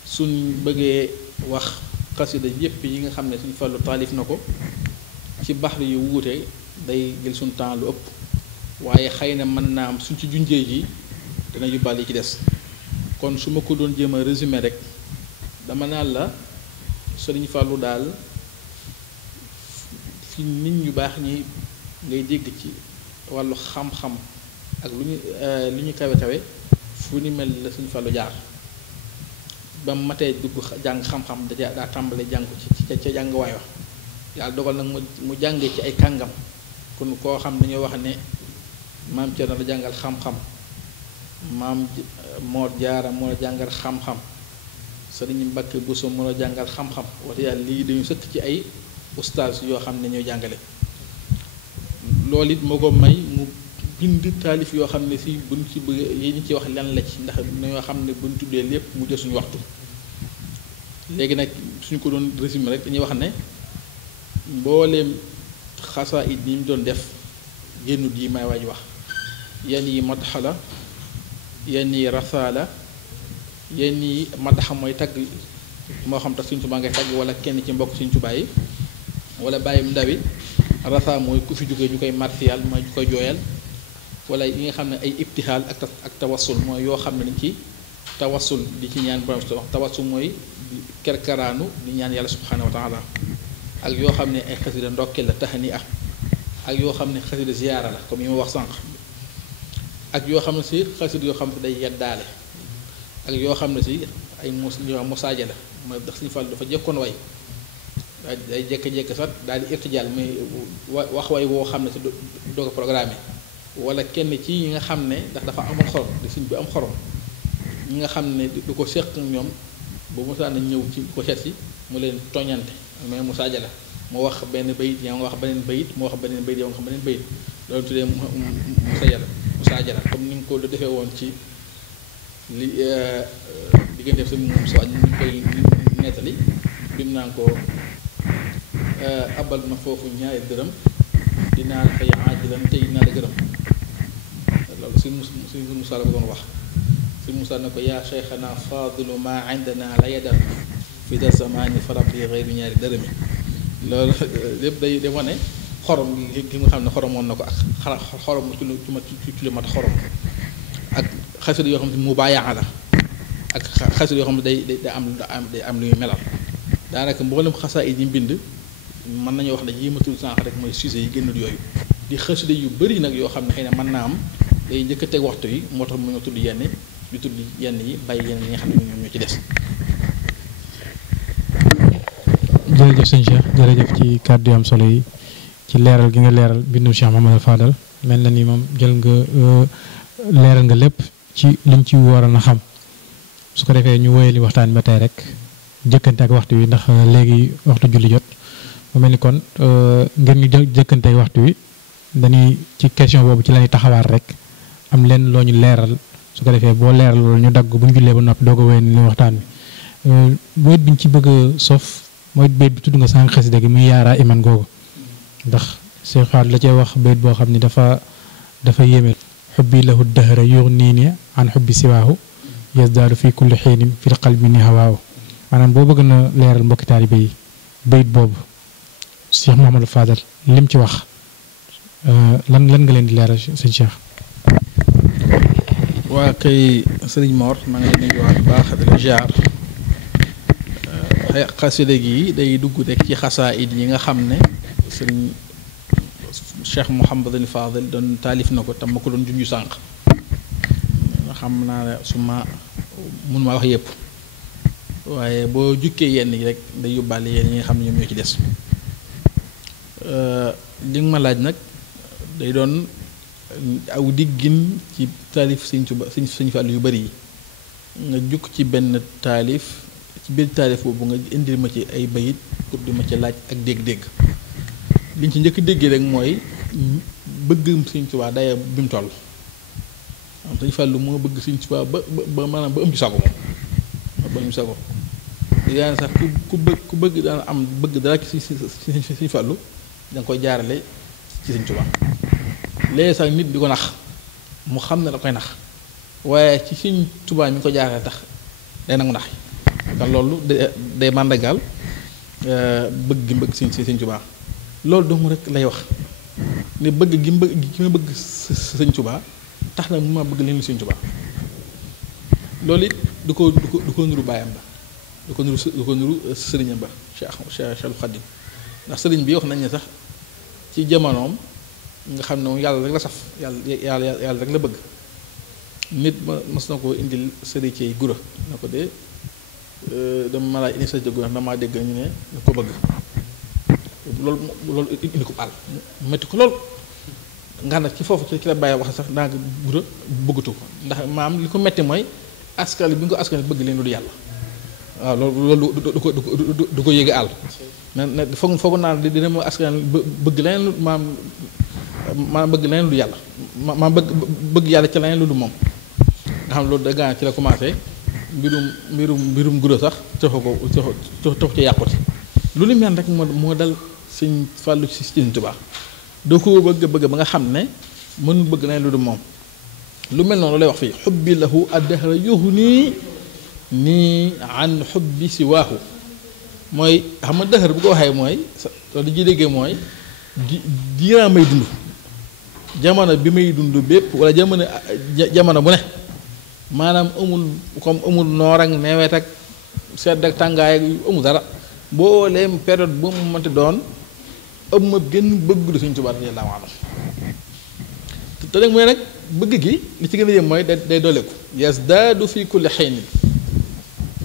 suñ bëggee wax xasida yépp yi nga xam ne suñ Fallu taalif na ko ci baxru yu wuute day jël suñ temps lu ëpp waaye xëy na mën naa am suñ ci junjee ji dana yóbbaale yi ci des kon su ma ko doon jéem a résumé rek dama naan la sëriñ Fallu daal fi nit ñu baax ñi ngay dégg ci wàllu xam-xam ak lu ñu kawe kawe fu ni mel la sëriñ Fallu jaar ba mu matee dugg jàng xam-xam daa tàmbale jàng ko ci ca jàng waay wax yàlla dogal nag mu jàngee ci ay kàngam kon koo xam dañoo wax ne maam Cerno la jàngal xam-xam maam Moor Jaara moo la jàngal xam-xam Sëriñ Mbàkke Buso moo la jàngal xam-xam wax yàlla lii dañu sëkk ci ay ustaas yoo xam ne ñooy jàngale loolu it moo ko may mu bind taalif yoo xam ne si buñ ci bëgg yi ñu ci wax lan la ci ndax dañoo xam ne buñ tuddee lépp mu jël suñu waxtu léegi nag suñu ko doon résumé rek dañuy wax ne mbooleem xasaa it ñi mu doon def génnut yi may waaj wax yenn yi madaxa la yenn yi rasaa la yenn yi madaxa mooy tagg moo xam tax Sëriñ Tuubaa ngay tagg wala kenn ci mbokk Sëriñ Tuubaa yi wala bàyyim ndawi rasaa mooy ku fi jógee ñu koy martial mooy ñu koy jooyal wala yi nga xam ne ay ibtihaal ak tawassul mooy yoo xam ne dañ ci tawassul di ci ñaan borom tawassul mooy kerkaraanu di ñaan yàlla subhanahu wa taala ak yoo xam ne ay xasida ndokkeel la tahani ak yoo xam ne xasida ziyaara la comme yi ma wax sànq ak yoo xam ne si xasida yoo xam ne day yeddaale ak yoo xam ne si ay mosaaja la mooy ndax Sëriñ Fallu dafa jekkoon way day jékki-jékki sax daal di irtijaal mais wax way woo xam ne si doog a programme wala kenn ci yi nga xam ne ndax dafa amoon xorom di sëñ bi am xorom ñi nga xam ne du ko séq ñoom bu Moussa na ñëw ci ko seet si mu leen toñante mais Moussa Jala mu wax benn bayit yow nga wax beneen bayit mu wax beneen bayit yow nga wax beneen bayit loolu tuddee Moussa Jala comme ni mu ko defee woon ci li diggante sa moom soo ñu koy nettali bi mu naan ko abal na foofu ñaari dërëm dinaa la fay aajilan tey dinaa la gërëm loolu si Moussa la ko doon wax si Moussa ne ko yaa cheikhana fadilu ma indana la yadal fi da zamani farab yi xëy du ñaari dërëmi loolu lépp day wane xorom gi nga xam ne xoromoon na ko ak xorom ci lu mat xorom ak xasida yoo xam ne mu bàyyaa la ak xasida yoo xam ne day am lu muy melal daanaka mboolem xasaa yi mbind mën nañu wax ne yi ma tudd sànq rek mooy sujet yi génnul yooyu di xasida yu bëri nag yoo xam ne xëy na mën naa am day njëkk a teg waxtu yi moo tax mu nga tudd yenn di tudd yenn yi bàyyi yenn yi nga xam ne ñoom ñoo ci des. jërëjëf sëñ Cheikh jërëjëf ci kàddu yu am solo yi ci leeral gi nga leeral bindu Cheikh Mouhamadou Fadal mel na ni moom jël nga leeral nga lépp ci liñ ci waroon a xam su ko defee ñu wéyali waxtaan ba tey rek jëkkante ak waxtu wi ndax léegi waxtu julli jot mu mel ni kon ngir ñu jëkkante ak waxtu wi dañuy ci question boobu ci la ñuy taxawaat rek am leen loo ñu leeral su ko defee boo leeral loolu ñu dagg bu ñu jullee ba noppi doo ko wéy ni waxtaan wi bayit bi ñu ci bëgg a sof mooy bayit bi tudd nga sànq xasida gi muy yaaraa iman googu ndax Cheikh Fall la cee wax bayit boo xam ni dafa yéeme xubbi lahu dahra yugnini an xubbi siwaahu yazdaadu fi kulli xiinin fil qalbi ni hawaahu maanaam boo bëgg na leeral mbokki taalibe yi bayit boobu Cheikh Mouhamadou Fadal lim ci wax lan nga leen di leeral sëñ Cheikh. waa kay sëriñ Mor maa ngi leen di nuyuwaat bu baax di la ziar xasida gi day dugg rek ci xasaayid yi nga xam ne sëriñ Cheikh Mouhamadou Fadal doon taalif na ko tam ma ko doon junju sànq xam naa ne su ma mun maa wax yëpp waaye boo jukkee yenn yi rek day yóbbaale yenn yi nga xam ne ñoom ñoo ci des li nga ma laaj nag day doon aw diggin ci taalif sëñ Tuba sëñ Fallu yu bari yi nga jukk ci benn taalif ci biir taalif boobu nga indil ma ci ay bayit pour di ma ci laaj ak dégg-dégg liñ ci njëkk déggee rek mooy bëgg sëñ Tuba daya bi mu toll am sëñ Fallu moo bëgg sëñ Tuba ba maanaam ba ëm ci sago moom ba ëm ci sago daan sax ku bëgg daan am bëgg dara ci sëñ Fallu da nga koy jaarale ci sëñ Tuba léegi sax nit di ko nax mu xam ne da koy nax waaye ci sëñ Tuba mi ko jaarale tax day nangu nax kon loolu day màndargaal bëgg gi mbëgg sëñ Tuba loolu doomu rek lay wax ne bëgg gi ma bëgg sëñ Tuba tax na mu ma bëgg leen sëñ Tuba loolu it du ko nuru baayam ba du ko nuru sëriñam ba Cheikh Khadim ndax sëriñ bi wax nañ ne sax ci jamonoom nga xam ne moom yàlla rek la saf yàlla rek la bëgg nit ma mas na ko indil sëriñ ci gura na ko de dama ma laaj indi sa jëggu ndax damaa dégg ñu ne da ko bëgg loolu indi ko àll métti ko lool nga xam ne ci foofu ci la bàyyi wax sax daa nga gura bëggatu ko ndax maam li ko metti mooy askan bi nga ko askan bëgg leen lu yàlla waaw loolu du ko yéege àll na foog naa dina ma askan bëgg leneen maam bëgg leneen lu yàlla maam bëgg yàlla ci leneen lu du moom nga xam loolu da gaa ci la commencé mbirum gura sax tox ci yàquti lu ni mel rek moo dal sëñ Fàllu ci sëñ Tuubaa doo ko bëgg ba nga xam ne mënul bëgg leneen lu du moom lu mel noonu lay wax fii xubbi lahu addahra yuxni nii an xubbi si waaxu mooy xam nga dëxër bu ko waxee mooy loolu ji déggee mooy diiraa may dund jamono bi may dund bépp wala jamono bu ne maanaam amul noor ak nawet ak sedd ak tàngaay ak amul dara boo leem période bu mu mënti doon ëpp ma gën bëgg du Sëñ Tuubaa radiyallaahu anhu te nag mooy nag bëgg gi li ci gën a yëm mooy day dooleeku yazdaadu fi kulli xiinin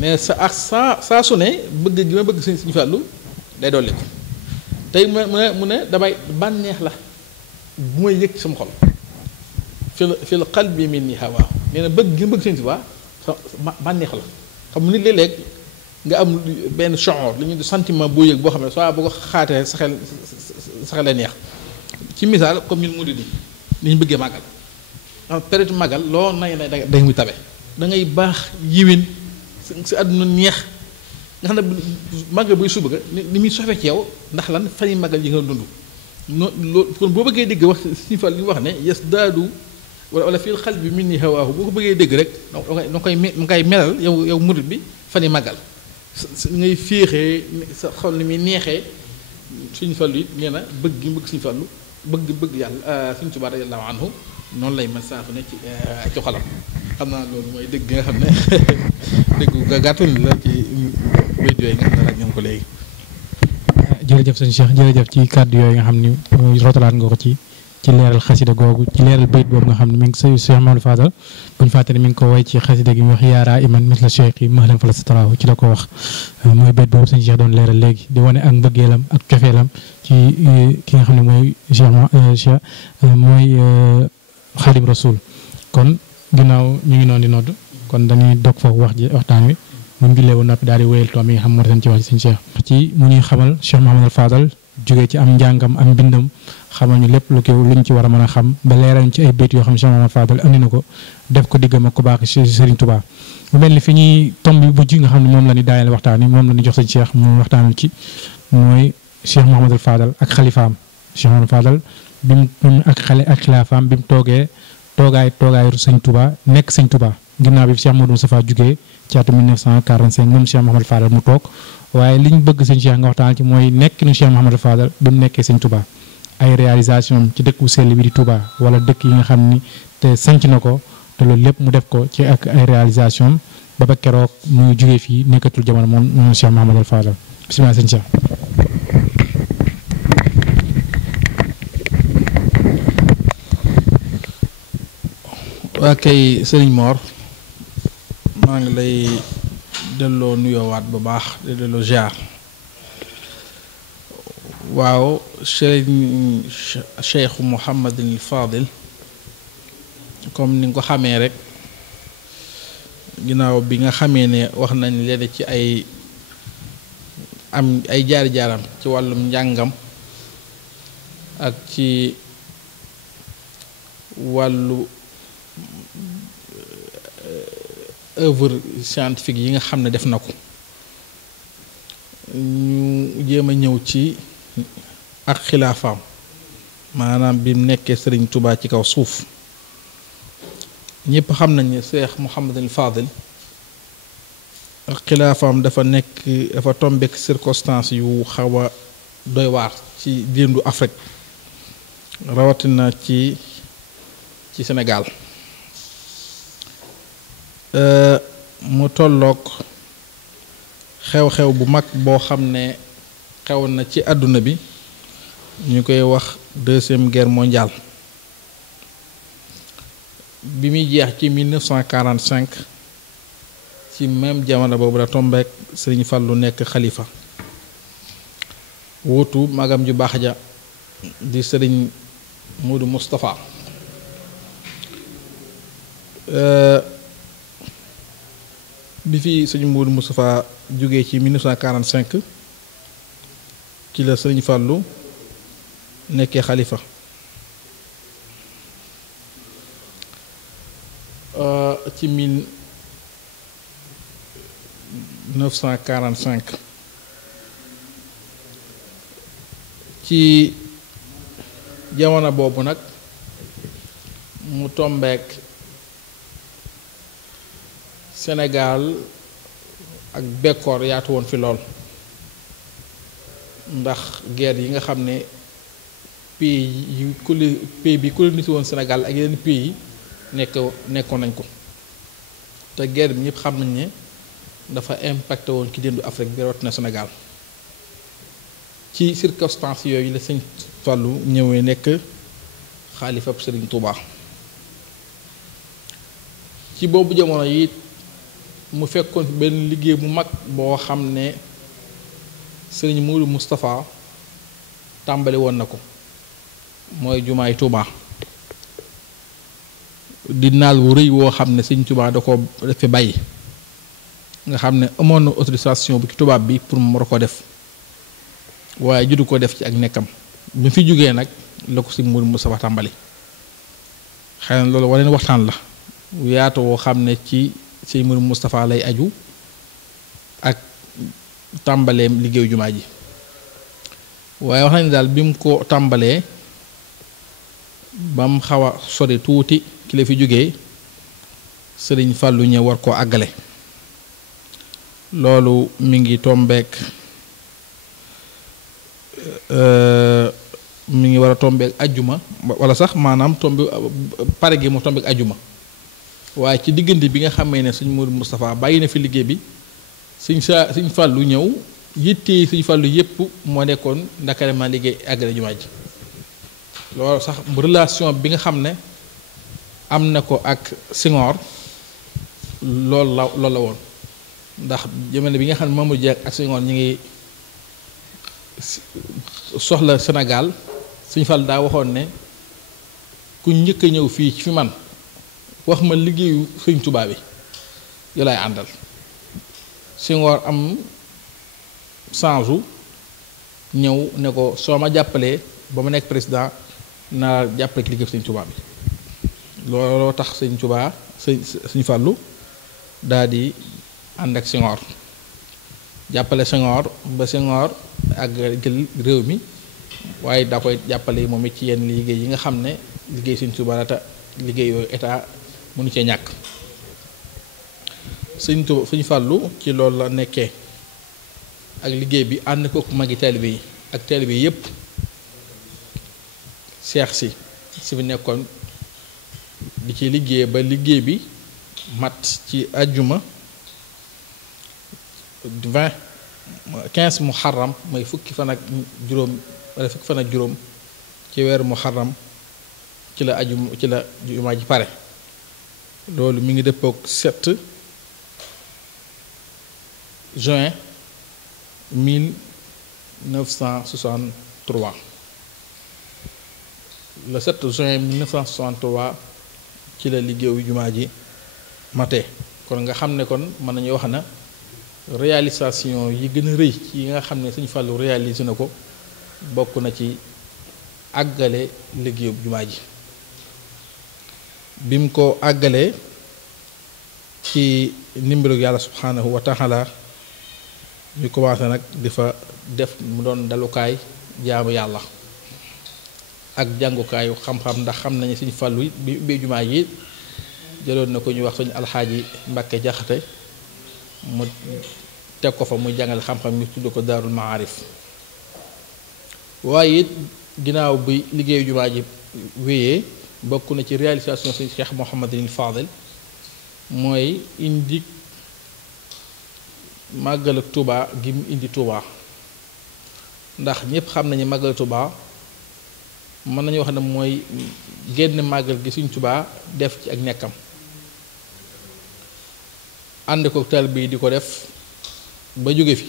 mais saa su ne bëgg gi ma bëgg Sëñ Fallu day dooleeku tey mu ne damay bànneex la bu may yëg sama xol fil qalbi minni hawaa nee na bëgg gi ma bëgg Sëñ Tuubaa bànneex la xam nit léeg-léeg nga am benn changement li ñu sentiment boo yëg boo xam ne soit boo ko xaatee sa xel lay neex ci misaal comme ñun murid ni ñu bëggee màggal période màggal loo nay na da muy tabe da ngay baax yiwin si àdduna neex nga xam ne màggal buy suba ga ni muy sofee ci yow ndax lan fan yi màggal yi nga dund loolu kon boo bëggee dégg wax suñu fa li wax ne yes daadu wala fii xal bi min ni hawaahu boo ko bëggee dégg rek da koy melal yow murid bi fan yi màggal ngay féexee sa xol ni muy neexee suñu fallu it nee na bëgg gi bëgg suñu fallu bëgg yàlla suñu Tuubaa radiyallaahu anhu noonu lay mën saa fu ne ci xolam xam naa loolu mooy dëgg nga xam ne dëggu nga gàttal la ci béykat yooyu nga xam ne laaj ngeen ko léegi. jërëjëf sëñ Cheikh jërëjëf ci kàddu yooyu nga xam ni rotalaat nga ko ci leeral xasida googu ci leeral bayit boobu nga xam ne mi ngi sëñ Cheikh Mamadou Fadal bu ñu fàttali mi ngi ko woy ci xasida gi mu wax yaaraa iman misla cheikh yi mahlan fala sataraahu ci la ko wax mooy bayit boobu sëñ Cheikh doon leeral léegi di wane ak mbëggeelam ak cofeelam ci ki nga xam ne mooy Cheikh mooy Xaadim Rasul kon ginnaaw ñu ngi noonu di nodd kon dañuy dog foofu waxtaan wi mu ngi jullee ba noppi daal di wéyal toom yi nga xam moo tax ci wax ci sëñ Cheikh ci mu ñuy xamal Cheikh Mahamadou Fadal jógee ci am njàngam am mbindam xamal ñu lépp luñ ci war a mën a xam ba leeral ñu ci ay bayt yoo xam ne Cheikh Mahamadou Fadal andi na ko def ko diggam ak ku baax Serigne Touba mu mel ni fi ñuy tomb bu ji nga xam ne moom la ñu daayal waxtaan yi moom la ñu jox sëñ Cheikh mu waxtaanal ci mooy Cheikh Mahamadou Fadal ak xalifaam Cheikh Mahamadou Fadal bi mu ak xilaafaam bi mu toogaayu sëñ Touba nekk sëñ Touba ginnaaw bi Cheikh Modou Moustapha jugee ci atum 1945 moom Cheikh Mahamadou Fadal mu toog waaye li ñu bëgg sëñ Cheikh nga waxtaan ci mooy nekkinu Cheikh Mahamadou Fadal bi mu nekkee sëñ Touba ay réalisation ci dëkk bu sell bi di Touba wala dëkk yi nga xam ni te sanc na ko te loolu lépp mu def ko ci ak ay réalisation ba keroog mu jugee fii nekkatul jamono moom Cheikh Mahamadou Fadal bisimilah sëñ Cheikh. waa kay Sëriñ Mor maa ngi lay delloo nuyoowaat bu baax di delloo ziar waaw Cheikh Mouhamadul Fadil comme ni nga ko xamee rek ginnaaw bi nga xamee ne wax nañ leen ci ay jaari-jaaram ci wàllum njàngam ak ci wàllu œuvre scientifique yi nga xam ne def na ko ñu jéem a ñëw ci ak xilaafaam maanaam bi mu nekkee Sëriñ Touba ci kaw suuf ñëpp xam nañ ne Cheikh Mouhamadul Fadil ak xilaafaam dafa tombeek circonstance yu xaw a doy waar ci déndu Afrique rawatina ci Sénégal mu tolloog xew-xew bu mag boo xam ne xew na ci àdduna bi ñu koy wax deuxième guerre mondiale bi muy jeex ci 1945 ci même jamono boobu la tombeek Sëriñ Fallu nekk xalifa wuutu magam ju baax ja di Sëriñ Moodu Moustapha bi fi Sëriñ Moodu Moustapha jógee ci 1945 ci la Sëriñ Fallu nekkee xalifa ci 1945 ci jamono boobu nag mu tombeek Sénégal ak bekkoor yaatu woon fi lool ndax guerre yi nga xam ne pays bi colonisé woon Sénégal ak yeneen pays yi nekkoon nañ ko te guerre bi ñëpp xam nañ ne dafa impacté woon ci déndu Afrique bi rawatina Sénégal ci circonstances yooyu la Sëñ Fallu ñëwee nekk xaalifab Sëriñ Touba ci boobu jamono yi mu fekkoon benn liggéey bu mag boo xam ne Sëriñ Moodu Moustapha tàmbali woon na ko mooy jumaay Touba di naal wu rëy woo xam ne Sëriñ Touba da ko fi bàyyi nga xam ne amoon na autorisation bu ci tubaab bi pour mu war ko def waaye judu ko def ci ak nekkam bi fi jógee nag la ko si Mourou Moustapha tàmbali xëy na loolu waneen waxtaan la yaatu woo xam ne ci si Mourou Moustapha lay aju ak tàmbaleem liggéeyu jumaa ji waaye wax nañ daal bi mu ko tàmbalee ba mu xaw a sori tuuti ki la fi jógee sëriñ Fàllu ñëw war koo àggale loolu mi ngi tombeek mi ngi war a tombeek ajjuma wala sax maanaam tombe pare gi mu tombeek ajjuma waaye ci diggante bi nga xamee ne sëñ Mourou Moustapha bàyyi na fi liggéey bi sëñ Fàllu ñëw yittee sëñ Fàllu yépp moo nekkoon ndakare ma liggéey àggale jumaa ji loolu sax relation bi nga xam ne am na ko ak Senghor loolu la woon ndax jamono bi nga xam ne Mamadou Dia ak Senghor ñu ngi soxla Sénégal sëñ Fall daa waxoon ne ku njëkk a ñëw fii ci fi man wax ma liggéeyu sëñ Tuubaa bi yow laay àndal Senghor am change ñëw ne ko soo ma jàppalee ba ma nekk président naa jàppale ci liggéeyu sëñ Tuubaa bi looloo tax sëñ Tuubaa sëñ Fallu daal di ànd ak Senghor jàppale Senghor ba Senghor ak jël réew mi waaye daa koy jàppale moom it ci yenn liggéey yi nga xam ne liggéey sëñ Tuubaa la te liggéey yooyu état mënu cee ñàkk sëñ Fàllu ci loolu la nekkee ak liggéey bi ànd ko magi taalibe yi ak taalibe yi yépp seex si fi nekkoon di ci liggéey ba liggéey bi mat ci àjjuma 15 muharram mooy fukki fan ak juróom wala fukki fan ak juróom ci weeru muharram ci la jumaa ji pare loolu mi ngi dëppook 7 juin 1963 le 7 juin 1963 ci la liggéeyu jumaa ji mate kon nga xam ne kon mën nañu wax na réalisation yi gën a rëy yi nga xam ne Sëñ Fallu réalisé na ko bokk na ci àggale liggéeyu jumaa ji bi mu ko àggalee ci ndimbalu yàlla subhanahu wa taala ñu commencé nag di fa def mu doon dalukaay jaamu yàlla ak jàngukaayu xam-xam ndax xam nañu Sëñ Fallu bi ubbee jumaa yi jëloon na ko ñu wax Sëñ Alxaaji Mbàkke Jaxate mu teg ko fa muy jàngale xam-xam ñu tudd ko Daarul Maarif waaye it ginnaaw bi liggéeyu jumaa ji wéyee bokk na ci réalisation Sëñ Cheikh Mouhamadul Fadil mooy indi màggal Tuuba gi mu indi Tuuba ndax ñépp xam nañu màggal Tuuba mën nañu wax ne mooy génn màggal gi Sëñ Tuuba def ci ak nekkam ànd ko taalibe yi di ko def ba jóge fi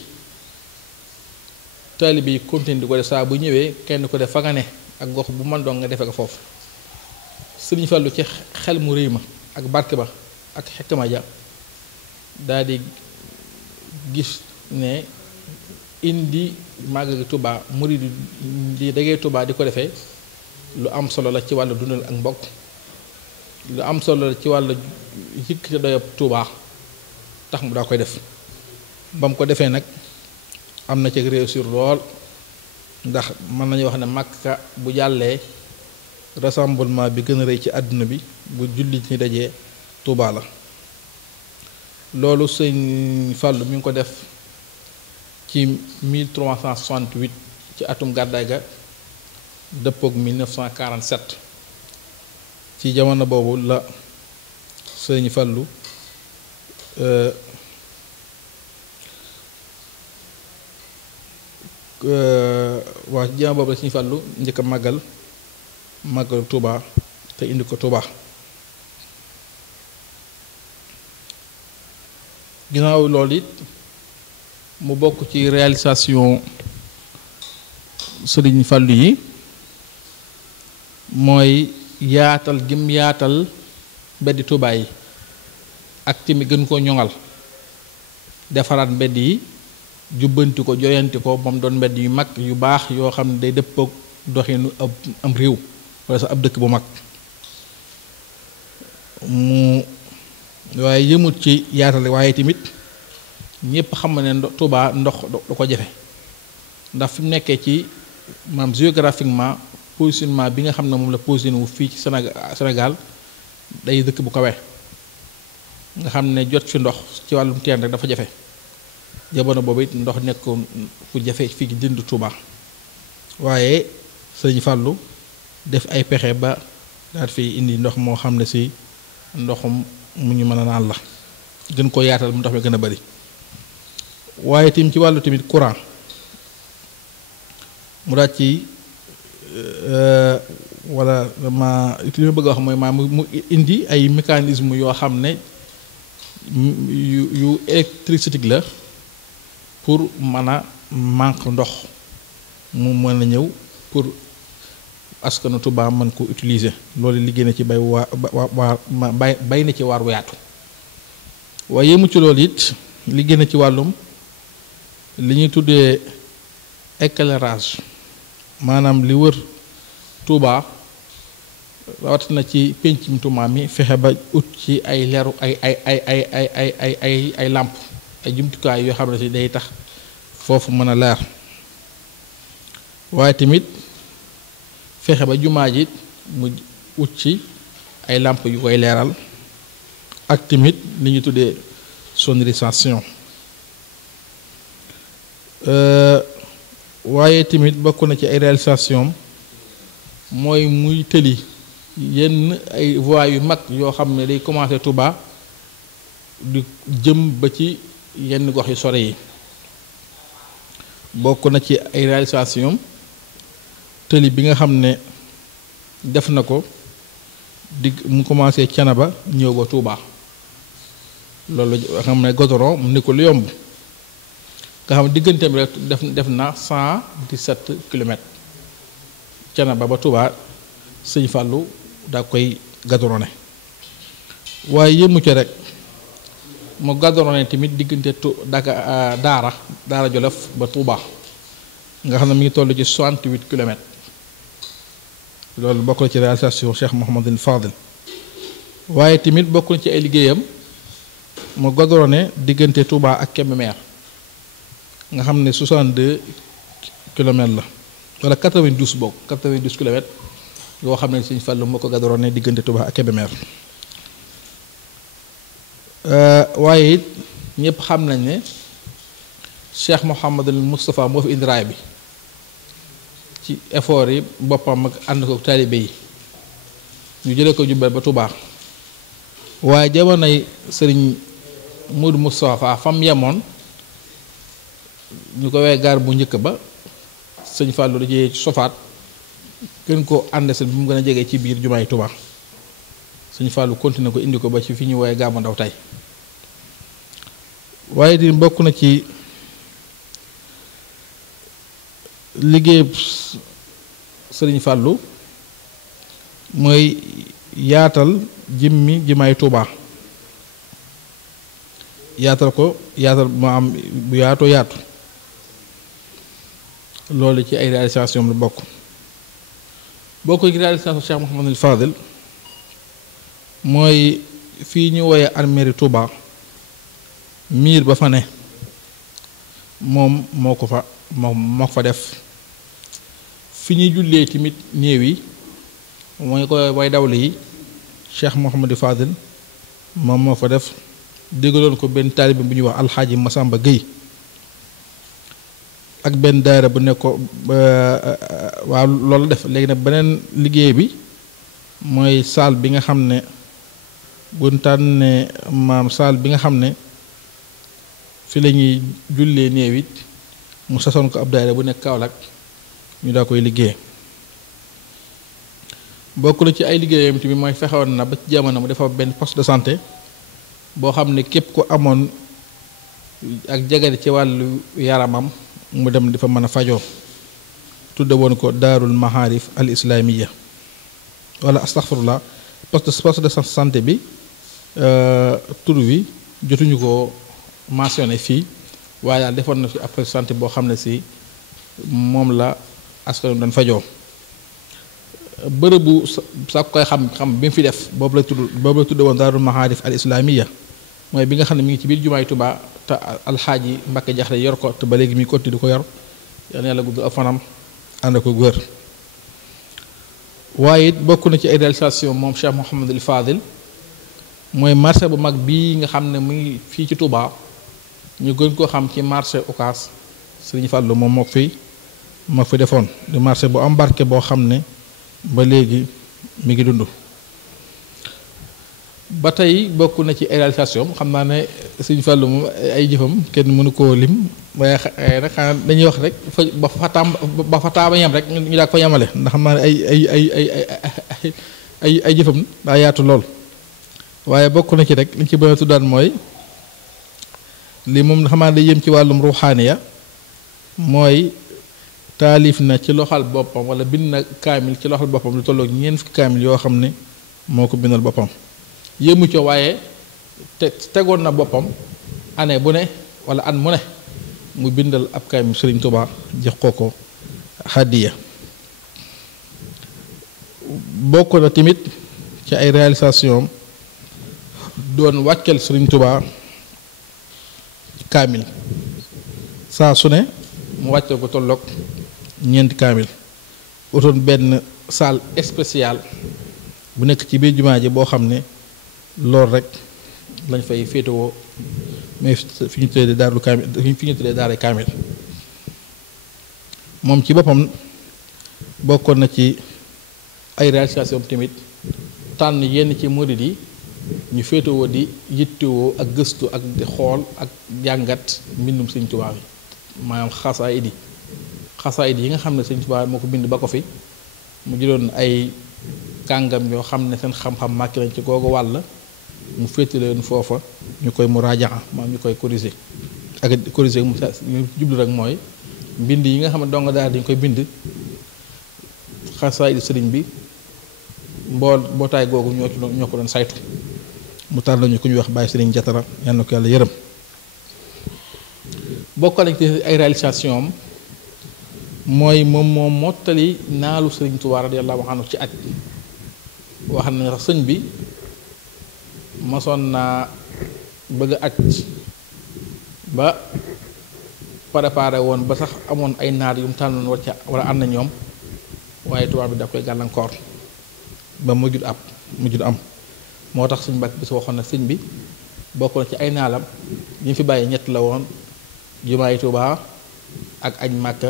taalibe yi continue di ko def saa bu ñëwee kenn ko def fa nga ne ak gox bu mën doon nga defe ko foofu Sëriñ Fallu ci xel mu rëy ma ak barke ba ak xekma ja daal di gis ne indi màggal Tuuba murid di dagee Tuuba di ko defee lu am solo la ci wàllu dundal ak mbokk lu am solo la ci wàllu yëkk ci doyob Tuuba tax mu daa koy def ba mu ko defee nag am na ci réussir lool ndax mën nañu wax ne Makka bu jàllee rassemblement bi gën a rëy ci àdduna bi bu jullit ñi dajee Tuuba la loolu Sëñ Fallu mi ngi ko def ci 1368 ci atum gàddaay ga dëppook 1947 ci jamono boobu la Sëñ Fallu waa ci jamono boobu la Sëñ Fallu njëkk a màggal Tuuba te indi ko Tuuba ginnaaw loolu it mu bokk ci réalisation Sëriñ Fallu yi mooy yaatal gim yaatal mbeddi Tuuba yi ak tamit gën koo ñoŋal defaraat mbedd yi jubbanti ko joyanti ko moom doon mbedd yu mag yu baax yoo xam ne day dëppook doxinu am réew wala sax ab dëkk bu mag mu waaye yëmut ci yaatal waaye tamit ñëpp xam ne Touba ndox da ko jafe ndax fi mu nekkee ci maanaam géographiquement positionnement bi nga xam ne moom la positionné wu fii ci Sénégal day dëkk bu kawe nga xam ne jot fi ndox ci wàllum teen rek dafa jafe jamono boobu it ndox nekkoon fu jafe fii ci dënd Touba waaye Sëriñ Fàllu def ay pexe ba daal fi indi ndox moo xam ne si ndoxum mu ñu mën a naan la gën ko yaatal mu ndox mi gën a bari waaye tim ci wàllu tamit courant mu daal ci wala li ma bëgg a wax mooy mu indi ay mécanisme yoo xam ne yu électricité la pour mën a manque ndox mu mën a ñëw pour askanu Touba mën ko utiliser loolu liggéey na ci bay na ci waar wu yaatu waaye yemu ci loolu it liggéey na ci wàllum li ñuy tuddee éclairage maanaam li wër Touba rawatina ci péncum Touba mi fexe ba ut ci ay leeru ay làmp ay jumtukaay yoo xam ne si day tax foofu mën a leer waaye tamit fexe ba jumaa ji mu ut ci ay làmp yu koy leeral ak tamit li ñu tuddee sonorisation waaye tamit bokk na ci ay réalisation mooy muy tëli yenn ay voies yu mag yoo xam ne day commencé Touba di jëm ba ci yenn gox yu sore yi bokk na ci ay réalisation tëli bi nga xam ne def na ko di mu commencé Thiénaba ñëw ba Touba loolu nga xam ne goudron mu ni ko lu yomb nga xam ne digganteem rek def na 117 kilomètres Thiénaba ba Touba Sëñ Fàllu daa koy goudronné waaye yëmu ci rek mu goudronné tamit diggante Daara Jolof ba Touba nga xam ne mi ngi toll ci 68 kilomètres loolu bokk na ci réalisation Cheikh Mouhamadul Fadil waaye tamit bokk na ci ay liggéeyam mu goudronné diggante Touba ak Kébémer nga xam ne 62 kilomètres la wala 92 bokk 92 kilomètres yoo xam ne Sëñ Fallu moo ko goudronné diggante Touba ak Kébémer waaye it ñëpp xam nañ ne Cheikh Mouhamadul Moustapha moo fi indi raay bi ci effort yi boppam ak ànd ko taalibe yi ñu jëlee ko Jurbel ba Touba waaye jamonoy Sëriñ Modou Moustapha fam yemoon ñu ko wee gaar bu njëkk ba Sëñ Fàllu da jee sofaat gën ko ànd seen bi mu gën a jege ci biir jumaay Touba Sëñ Fàllu continué ko indi ko ba ci fi ñu woowee Gàmmu Ndaw tey waaye di bokk na ci liggéey Sëriñ Fàllu mooy yaatal jëmmi jumaay Touba yaatal ko yaatal ma am bu yaatoo yaatu loolu ci ay réalisation la bokk ci réalisation Cheikh Mouhamadul Fadil mooy fii ñu woowee arméeri Touba miir ba fa ne moom moo ko fa def fi ñuy jullee tamit néew yi mooy ko way dawle yi Cheikh Mouhamadul Fadil moom moo fa def déggaloon ko benn taalibe bu ñuy wax alxaaji Masamba Gueye ak benn daayira bu nekk ko waaw loolu def léegi nag beneen liggéey bi mooy saal bi nga xam ne bu tànnee maam saal bi nga xam ne fi la ñuy jullee néew it mu sasoon ko ab daayira bu nekk Kaolack ñu daa koy liggéey bokk na ci ay liggéeyam tamit mooy fexewoon na ba ci jamono mu dafa benn poste de santé boo xam ne képp ku amoon ak jagade ci wàllu yaramam mu dem di fa mën a fajoo tudde woon ko daarul maharif al islamiya wala astaghfirullah poste de santé bi tur wi jotuñu ko mentionné fii waaye daal defoon na fi ab santé boo xam ne si moom la askan wi doon fajoo bërëbu sa koy xam bi mu fi def boobu la tudd woon Daarul Maarif al Islamiya mooy bi nga xam ne mi ngi ci biir jumaay Tuubaa te alxaaji Mbàkke Jaxate yor ko te ba léegi mi continué di ko yor yal na yàlla gudd ab fanam ànd ko wér waaye it bokk na ci ay réalisation moom Cheikh Mouhamadul Fadil mooy marché bu mag bii nga xam ne mu ngi fii ci Touba ñu gën koo xam ci marché Ocass Sëriñ Fàllu moom moo fi defoon di marché bu am barke boo xam ne ba léegi mi ngi dund ba tey bokk na ci ay réalisation xam naa ne Sëriñ Fàllu moom ay jëfam kenn mënu koo lim waaye nag xanaa dañuy wax rek ba fa taaba yem rek ñu daa ko yemale ndax xam naa ne ay jëfam daa yaatu lool waaye bokk na ci rek li ci bëgg a tuddaan mooy li moom xamaa day yëm ci wàllum ruuxaaniya mooy taalif na ci loxal boppam wala bind na kaamil ci loxal boppam lu tolloog ñeent fukki kaamil yoo xam ne moo ko bindal boppam yëmu co waaye tegoon na boppam année bu ne wala at mu ne mu bindal ab kaamil Sëriñ Tuubaa jox ko hadiya bokk na tamit ci ay réalisation doon wàccal Sëriñ Tuubaa kaamil saa su ne mu wàcce ko tolloog ñeenti kaamil utoon benn salle spéciale bu nekk ci biir jumaa ji boo xam ne loolu rek lañ fay féetewoo mais fi ñu tuddee daaru kaamil fi ñu tuddee daara kaamil moom ci boppam bokkoon na ci ay réalisation tamit tànn yenn ci murid yi ñu féetewoo di yittewoo ak gëstu ak di xool ak jàngat mbindum Sëriñ Tuubaa yi maanaam xasaayid yi nga xam ne Sëriñ Tuubaa moo ko bind ba ko fi mu jëloon ay kàngam yoo xam ne seen xam-xam màcc nañ ci googu wàll mu féete leen foofa ñu koy muraajaa maanaam ñu koy corriger ak corriger mu ñu jublu rek mooy mbind yi nga xam ne donga daal dañ koy bind xasaayid sëriñ bi mbootaay googu ñoo ko doon saytu mu tànn ñu ku ñuy wax Baye Sëriñ Jatara yal na ko yàlla yërëm bokk nañ ci ay réalisation am mooy moom mottali naalu Sëriñ Tuubaa radiyallaahu anhu ci aj wax na sax sëñ bi mosoon naa bëgg a aj ba préparé woon ba sax amoon ay naar yu mu tànnoon wala ànd na ñoom waaye tubaab bi da koy gàllankoor ba mujjul am moo tax suñ mbàkk bi su waxoon na sëñ bi bokk na ci ay naalam ñu fi bàyyi ñett la woon jumaay Tuubaa ak aj Màkka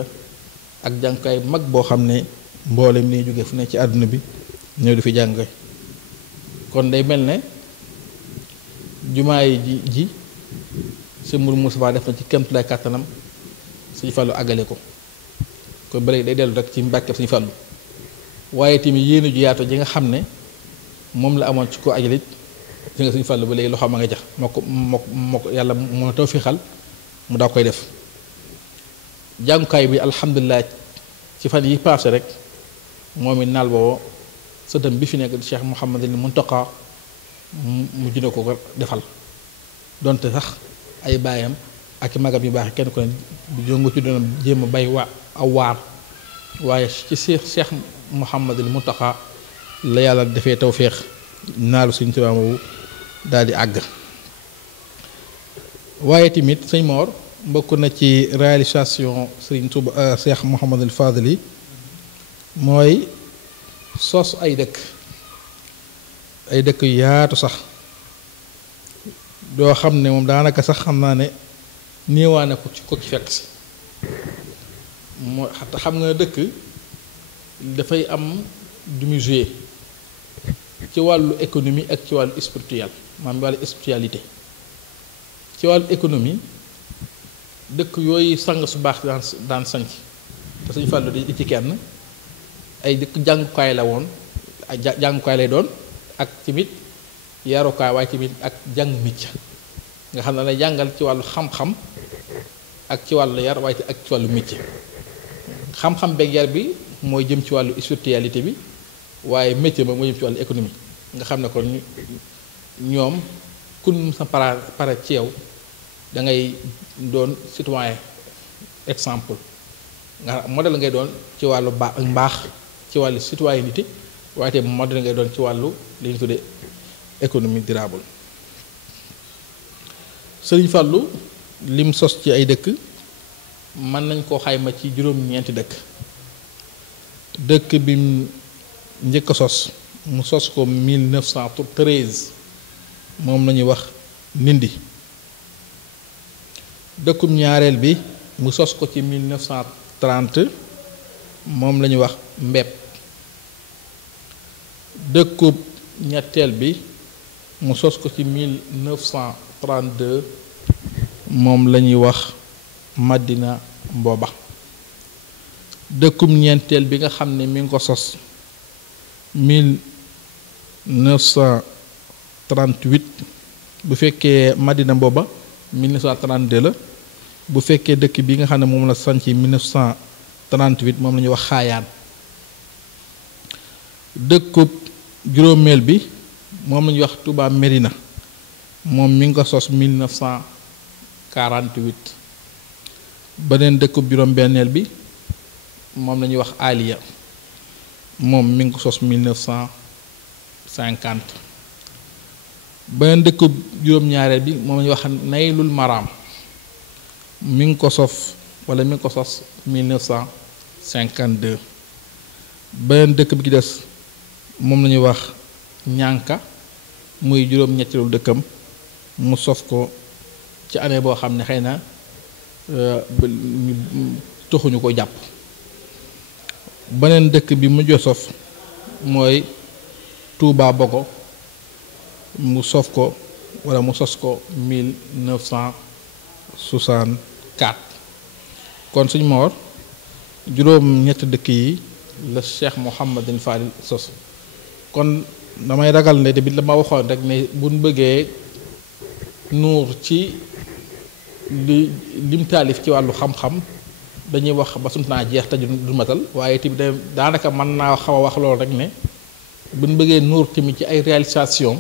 ak jàngukaay mag boo xam ne mboolem ni jóge fu ne ci àdduna bi ñëw di fi jàng kon day mel ne jumaay ji sëñ Mourou Moussa def na ci kémt lay kàttanam Sëñ Fallu àggale ko kon ba léegi day dellu rek ci mbàkkeeb Sëñ Fallu waaye tamit yéene ju yaatu ji nga xam ne moom la amoon ci ko ajalit si nga Sëñ Fallu ba léegi loxo ma nga jax moo ko yàlla moo taw fi xal mu daa koy def jàngukaay bi alhamdulilah ci fan yi paase rek moom it naal boobu sëtam bi fi nekk di Cheikh Mouhamadul Muntaqa mu jëne ko defal donte sax ay baayam ak magam yu baax kenn ko ne jongu ci doon jéem a bay aw waar waaye ci Cheikh Mouhamadul Muntaqa la yàlla defee tawféex naalu Sëñ Tuubaa boobu daal di àgg waaye tamit sëñ Mor bokk na ci réalisation Sëriñ Tuubaa Cheikh Mouhamadul Fadil yi mooy sos ay dëkk yu yaatu sax doo xam ne moom daanaka sax xam naa ne néewaane ko ci fekk si moo xam nga dëkk dafay am du muy joué ci wàllu économie ak ci wàllu spirituel maanaam wàllu spiritualité ci wàllu économie dëkk yooyu sang su baax daan sanc te Sëñ Fallu di ci kenn ay dëkk jàngukaay la woon ay jàngukaay lay doon ak tamit yarukaay waaye tamit ak jàng micc nga xam ne lay jàngal ci wàllu xam-xam ak ci wàllu yar waaye ak ci wàllu micc xam-xam beeg yar bi mooy jëm ci wàllu spiritualité bi waaye métier ba mooy jëm ci wàllu économie nga xam ne kon ñoom kun sa pare ci yow da ngay doon citoyen exemple nga modèle ngay doon ci wàllu mbaax ci wàllu citoyenneté waaye te modèle ngay doon ci wàllu li ñu tuddee économie durable. Sëriñ Fàllu lim sos ci ay dëkk mën nañ koo xayma ci juróom-ñeenti dëkk bi njëkk a sos mu sos ko 1913 moom la ñuy wax Ndindi. dëkkub ñaareel bi mu sos ko ci 1930 moom la ñuy wax Mbep. dëkkub ñetteel bi mu sos ko ci 1932 moom la ñuy wax Madina Mbooba. dëkkub ñeenteel bi nga xam ne mi ngi ko sos 1938 bu fekkee Madina Mbooba 1932 la. bu fekkee dëkk bi nga xam ne moom la sanc 1938 moom la ñuy wax Xaayaan. dëkkub juróomeel bi moom la ñuy wax Touba Mérina moom mi ngi ko sos 1948. beneen dëkkub juróom-benneel bi moom la ñuy wax Aliya moom mi ngi ko sos 1950. beneen dëkkub juróom-ñaareel bi moom la ñuy wax Naylul Maram mi ngi ko sos 1952. beneen dëkk bi ci des moom la ñuy wax ñànka muy juróom-ñetteelu dëkkam mu sos ko ci année boo xam ne xëy na taxuñu ko jàpp. beneen dëkk bi mujj sos mooy Touba Bogo mu sos ko 1964. kon suñ Mor juróom-ñetti dëkk yi la Cheikh Mouhamadul Fadil sos. kon damay ragal ne tamit la ma waxoon rek ne buñ bëggee nuur ci lim taalif ci wàllu xam-xam dañuy wax ba suñu naa jeex te du matal waaye tamit daanaka mën naa xaw a wax loolu rek ne buñ bëggee nuur tamit ci ay réalisation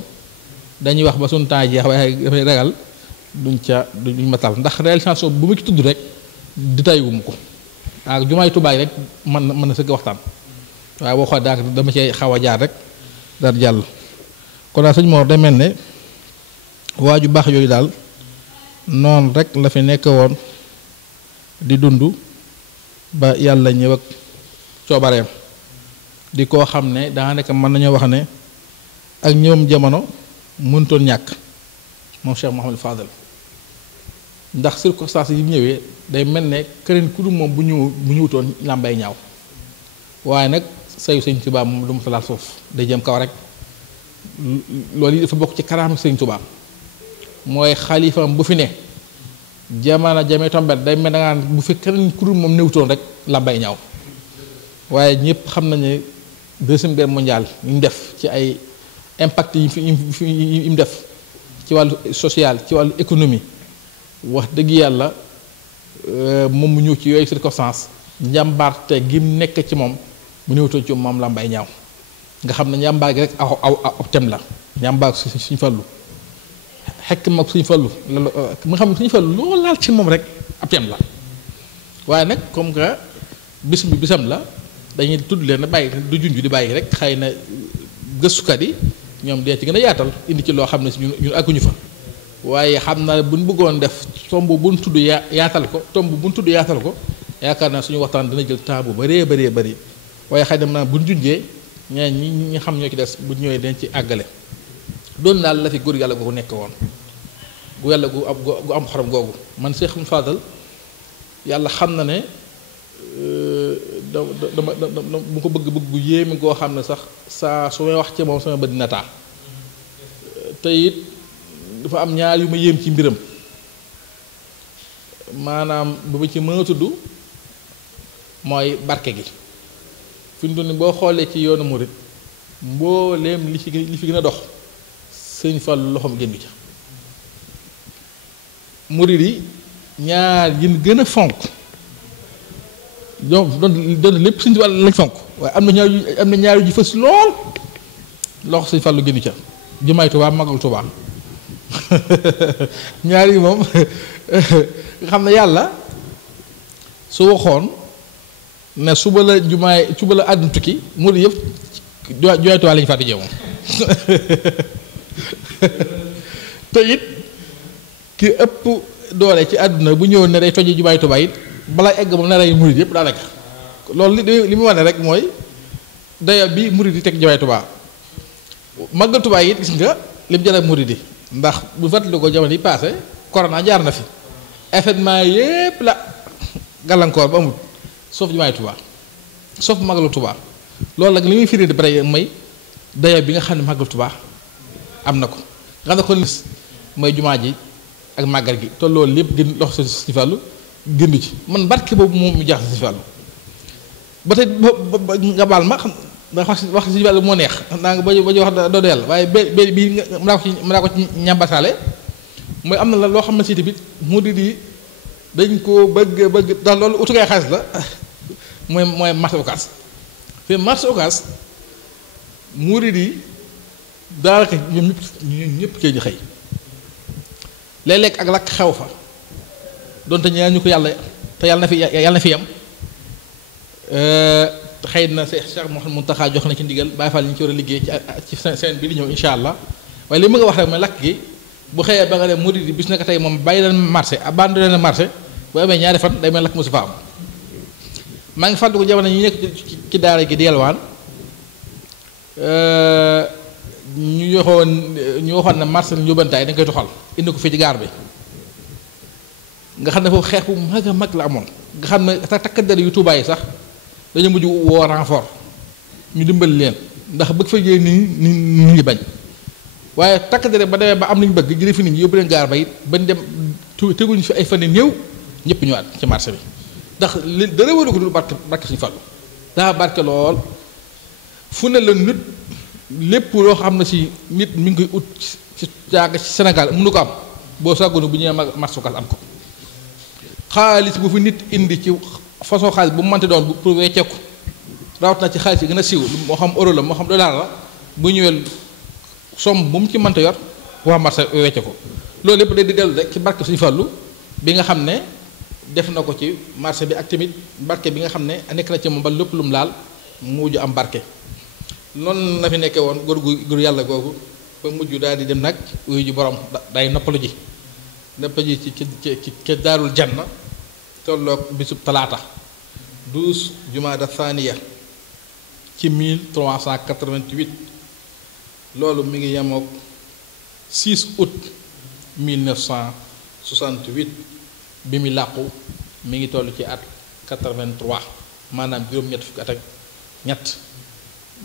dañuy wax ba suñu temps jeex waaye dafay ragal duñ matal ndax réalisation bu ma ci tudd rek détaillé wu ma ko ak jumaay Tuubaa rek mën na sëgg waxtaan waaye boo xoolee daanaka dama cee xaw a jaar rek daal jàll. kon daal sëñ Mor day mel ne waa ju baax yooyu daal noonu rek la fi nekk woon di dund ba yàlla ñëw ak coobareem di koo xam ne daanaka mën nañoo wax ne ak ñëwam jamono mënutoon ñàkk moom Cheikh Mouhamadou Fadel ndax circonstances yi ñëwee day mel ne keneen ku dul moom bu ñëwutoon làmbay ñaaw waaye nag sayu sëñ Tuubaa moom du mu salaal suuf day jëm kaw rek loolu yi dafa bokk ci karaam sëñ Tuubaa mooy xalifaam bu fi ne jamono jamee tombet day mel da ngaan bu fi keneen ku dul moom néewutoon rek làmbay ñaaw waaye ñëpp xam nañu ne deuxième guerre mondiale yi mu def ci ay impact yi mu def ci wàllu social ci wàllu économie wax dëgg yàlla moom mu ñëw ci yooyu circonstance njàmbaarte gi mu nekk ci moom mu néewutoon ci moom làmbay ñaaw nga xam ne njàmbaar gi rek aw tem la njàmbaar suñu Fallu xekk mag suñu Fallu mu xam ne suñu Fallu loolu laal ci moom rek ab tem la waaye nag comme que bis bi bisam la dañuy tudd leen bàyyi du junj di bàyyi rek xëy na gëstukat yi ñoom dee ci gën a yaatal indi ci loo xam ne si ñun àgguñu fa waaye xam naa buñ bëggoon def tomb buñ tudd yaatal ko yaakaar naa suñu waxtaan dina jël temps bu bëree bëri waaye xëy na buñ junjee ñi xam ñoo ci des bu ñëwee dañ ci àggale doon daal la fi góor yàlla googu nekk woon gu yàlla gu am xorom googu man Cheikh Fadal yàlla xam na ne dama bu ko bëgg gu yéeme goo xam ne sax saa su may wax ci moom sama bët dina taa te it dafa am ñaar yu ma yéem ci mbiram maanaam bu ma ci mën a tudd mooy barke gi fi mu toll boo xoolee ci yoonu murit mbooleem li fi gën a dox sëñ Fallu loxoom génn ca murit yi ñaar yi gën a fonk doon lépp sëñ Fallu lañ fonk waaye am na ñaar yu fës lool loxo sëñ Fallu génn ca jumaay Tuubaa magal Tuubaa ñaar yi moom nga xam ne yàlla su waxoon ne suba la àdduna tukki murid yëpp jumaay Tuubaa lañu fàtte jee moom te it ki ëpp doole ci àdduna bu ñëwoon ne day toji jumaay Tuubaa it balaa egg moom na rey murid yëpp daanaka loolu li mu wane rek mooy daya bi murid yi teg jumaay Tuubaa màggal Tuubaa it gis nga lim jëlee murid yi ndax bu fàttali ko jamono yi passé corona jaar na fi événement yépp la gàllankoor ba amul sauf jumaay Tuubaa sauf màggalu Tuubaa loolu nag li muy firi di bare may daya bi nga xam ne màggal Tuubaa am na ko nga xam ne kon mooy jumaa ji ak màggal gi te loolu lépp gën loxo si Fallu gënd ci man barke boobu moom mu jaax si Fallu ba tey nga baal ma xam ndax wax si Fallu moo neex naa nga ba wax doo yàlla waaye bii mën naa ko ci ñambasaale mooy am na la loo xam ne si tamit murid yi dañ koo bëgg ndax loolu utukay xaalis la mooy marché Ocass fi marché Ocass murid yi daanaka ñoom ñëpp cee ñu xëy léeg-léeg ak lakk xew fa donte ñaan ñu ko yàlla te yàlla na fi yam xëy na Cheikh Mouhamadou Mountakha jox na ci ndigal Baye Fall ñu ci war a liggéey ci seen bi di ñëw insha allah waaye li ma nga wax rek mooy lakk gi bu xëyee ba nga ne murid yi bis naka tey moom bàyyi leen marché abandonné leen marché bu amee ñaari fan day mel lakk mosu fa am maa ngi fàttaliku jamono ñu nekk ci daara gi di yelwaan ñu waxoon ne marché njóobantaay dañ koy toxal indi ko fii ci gaar bi nga xam ne foofu xeex bu mag a mag la amoon nga xam ne takk der yu Tuubaa yi sax dañu mujj woo renfort ñu dimbali leen ndax bëgg fa jëlee nit ñi bañ waaye takk der ba demee ba am nañu bëgg jëlee fi nit ñi yóbbu leen gaar ba it bañ dem teguñu fi ay fan néew ñëpp ñëwaat ci marché bi ndax li dara wëru ko du barke Sëñ Fallu daa barke lool fu ne la nit lépp loo xam ne si nit mi ngi koy ut ci jaaga ci Sénégal mënu ko am boo sàggunu bu ñëwee marché Ocass am ko xaalis bu fi nit indi ci façon xaalis bu mu mënti doon pour wecceeku rawat na ci xaalis yi gën a siiw moo xam euro la moo xam dollar la bu ñëwee somme bu mu ci mënta yor waa marché wecce ko loolu lépp day di dellu rek ci barke Sëñ Fallu bi nga xam ne def na ko ci marché bi ak tamit barke bi nga xam ne nekk na ci moom ba lépp lu mu laal mu mujj am barke noonu na fi nekkee woon góor yàlla googu ba mujj daal di dem nag uyu ji borom day noppalu ji ci daarul janna tolloog bisub talaata 12 jumaada thaniya ci 1388 loolu mi ngi yemook 6 août 1968 bi mu làqu mi ngi toll ci at 83 maanaam juróom-ñett fukki at ak ñett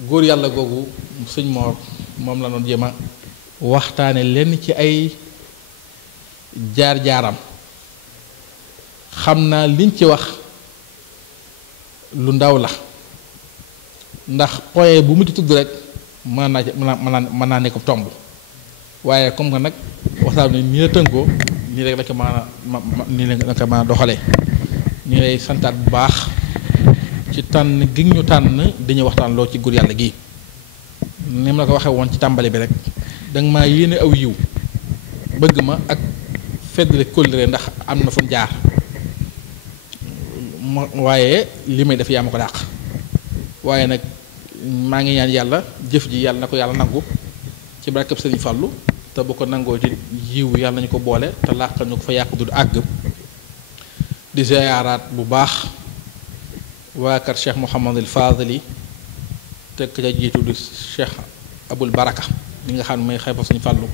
góor yàlla googu sëñ Mor moom la doon jéem a waxtaane lenn ci ay jaar-jaaram xam naa liñ ci wax lu ndaw la ndax point bu mu ci tudd rek mën naa nekk tomb waaye comme que nag waxtaan ne nii la tënkoo nii rek la ko mën a doxalee ñu lay santaat bu baax ci tànn gi ñu tànn dañuy waxtaan loo ci góor yàlla gi ni ma la ko waxee woon ci tàmbali bi rek danga maa yéene aw yiw bëgg ma ak feddale kóllëre ndax am na fu mu jaar waaye li may def yaa ma ko dàq waaye nag maa ngi ñaan yàlla jëf ji yàlla na ko yàlla nangu ci barkeb Sëriñ Fallu te bu ko nangoo ci yiw yàlla nañu ko boole te làqal ñu ko fa yàq du àgg di ziyaaraat bu baax waa kër Cheikh Mouhamadul Fadili te ka ca jiitu di Cheikh Abul Baraka li nga xam ne mooy xeefa Sëriñ Fallu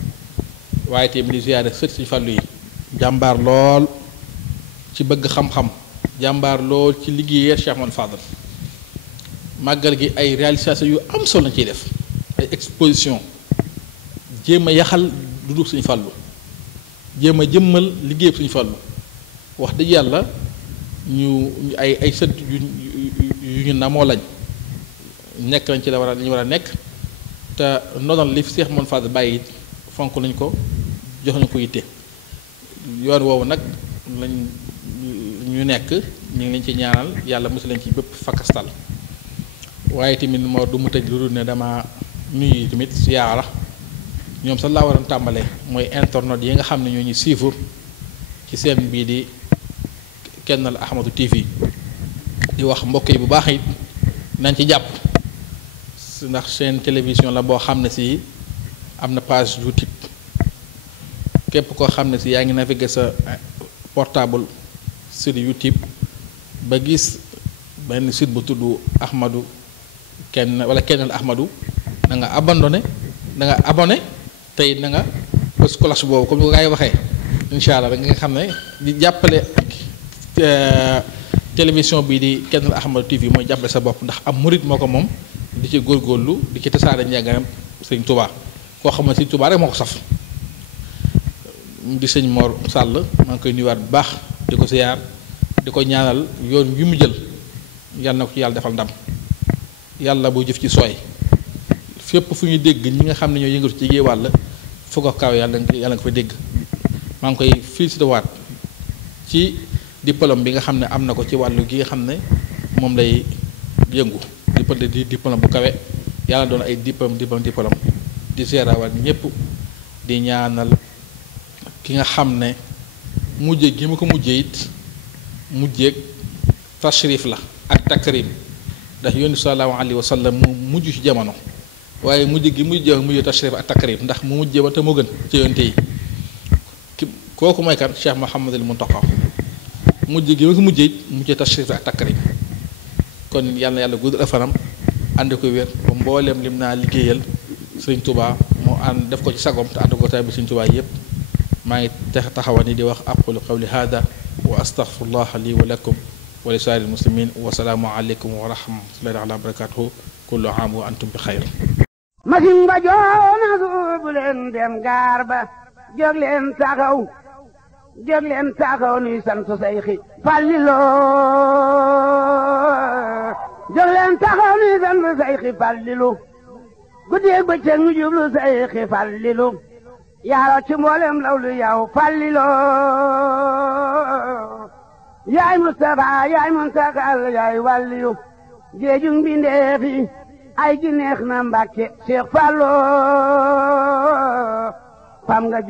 waaye tamit di ziyaare sët Sëriñ Fallu yi jàmbaar lool ci bëgg xam-xam jàmbaar lool ci liggéeyee Cheikh Mouhamadul Fadil màggal gi ay réalisation yu am solo lañ ciy def ay exposition jéem a yaxal dundu Sëriñ Fallu jéem a jëmmal liggéey Sëriñ Fallu wax dëgg yàlla ñu ay sët yu ñu namoo lañ nekk nañ ci la war a ñu war a nekk te noonu li fi Cheikh Mouhamadul Fadil bàyyi fonk nañ ko jox nañ ko yitte yoon woowu nag lañ ñu nekk ñu ngi leen ci ñaanal yàlla mosu leen ci bépp fakastal waaye tamit moo du mu tëj lu dul ne dama nuyu tamit siyaara ñoom sax laa waroon tàmbalee mooy internet yi nga xam ne ñoo ñu siifur ci seen bii di Kennal Ahmadou TV di wax mbokk yi bu baax it nañ ci jàpp ndax seen télévision la boo xam ne si am na page YouTube képp koo xam ne si yaa ngi naviguer sa portable sur YouTube ba gis benn site bu tudd Ahmadou Kennal Ahmadou na nga abandonné tey na nga bés cloche boobu comme ni ko gaa yi waxee incha allah nga xam ne di jàppale télévision bii di Kennal Ahmadou TV mooy jàppale sa bopp ndax am murit moo ko moom di ci góorgóorlu di ci tasaare njàngaram sëñ Touba koo xam ne sëñ Touba rek moo ko saf di sëñ Mor Sall maa ngi koy nuyuwaat bu baax di ko siyaar di ko ñaanal yoon wi mu jël yàlla na ko ci yàlla defal ndam yàlla bu jëf ci sooy fépp fu ñuy dégg ñi nga xam ne ñoo yëngatu ci yee wàll fu ko kaw yàlla nga fa dégg maa ngi koy félicité waat ci diplôme bi nga xam ne am na ko ci wàllu gi nga xam ne moom lay yëngu di diplôme bu kawe yàlla doon ay diplôme di seerawaat ñëpp di ñaanal ki nga xam ne mujjee gi ma ko mujjee it mujjeeg tashrif la ak takrim ndax yónni sallallahu alayhi wa sallam mu mujj ci jamono waaye mujj gi mujjee tashrif ak takrim ndax mu mujjee ba te moo gën ci yonte yi kooku mooy kan Cheikh Mouhamadul Mountakha mujj gi ma ko mujjee it mujjee tashrif ak takrim kon yàlla guddal fanam ànd ko wér ba mbooleem lim naa liggéeyal Sëriñ Tuubaa moo ànd def ko ci sagom te ànd ko tay bi Sëriñ Tuubaa yépp maa ngi taxawa ni di wax aqulu qawli hada wa astaghfirullah li wa lakum wa li saa'iril muslimin wa salaamu aleykum wa rahmatullahi wa barakatuhu kullu aam wa antum bi xayr masin ba joona suubu leen dem gaar ba jóg leen taxaw nuy sant Seyxi Fàllilu jóg leen taxaw nuy sant Seyxi Fàllilu guddeeg bëccëg ñu jublu Seyxi Fàllilu yaaro ci mboolem lawlu yow Fàllilu yaay Mustafa yaay Muntakal yaay wàlliyu géejug mbindeef yi ay gi neex na Mbàkke Seex Fallu fam nga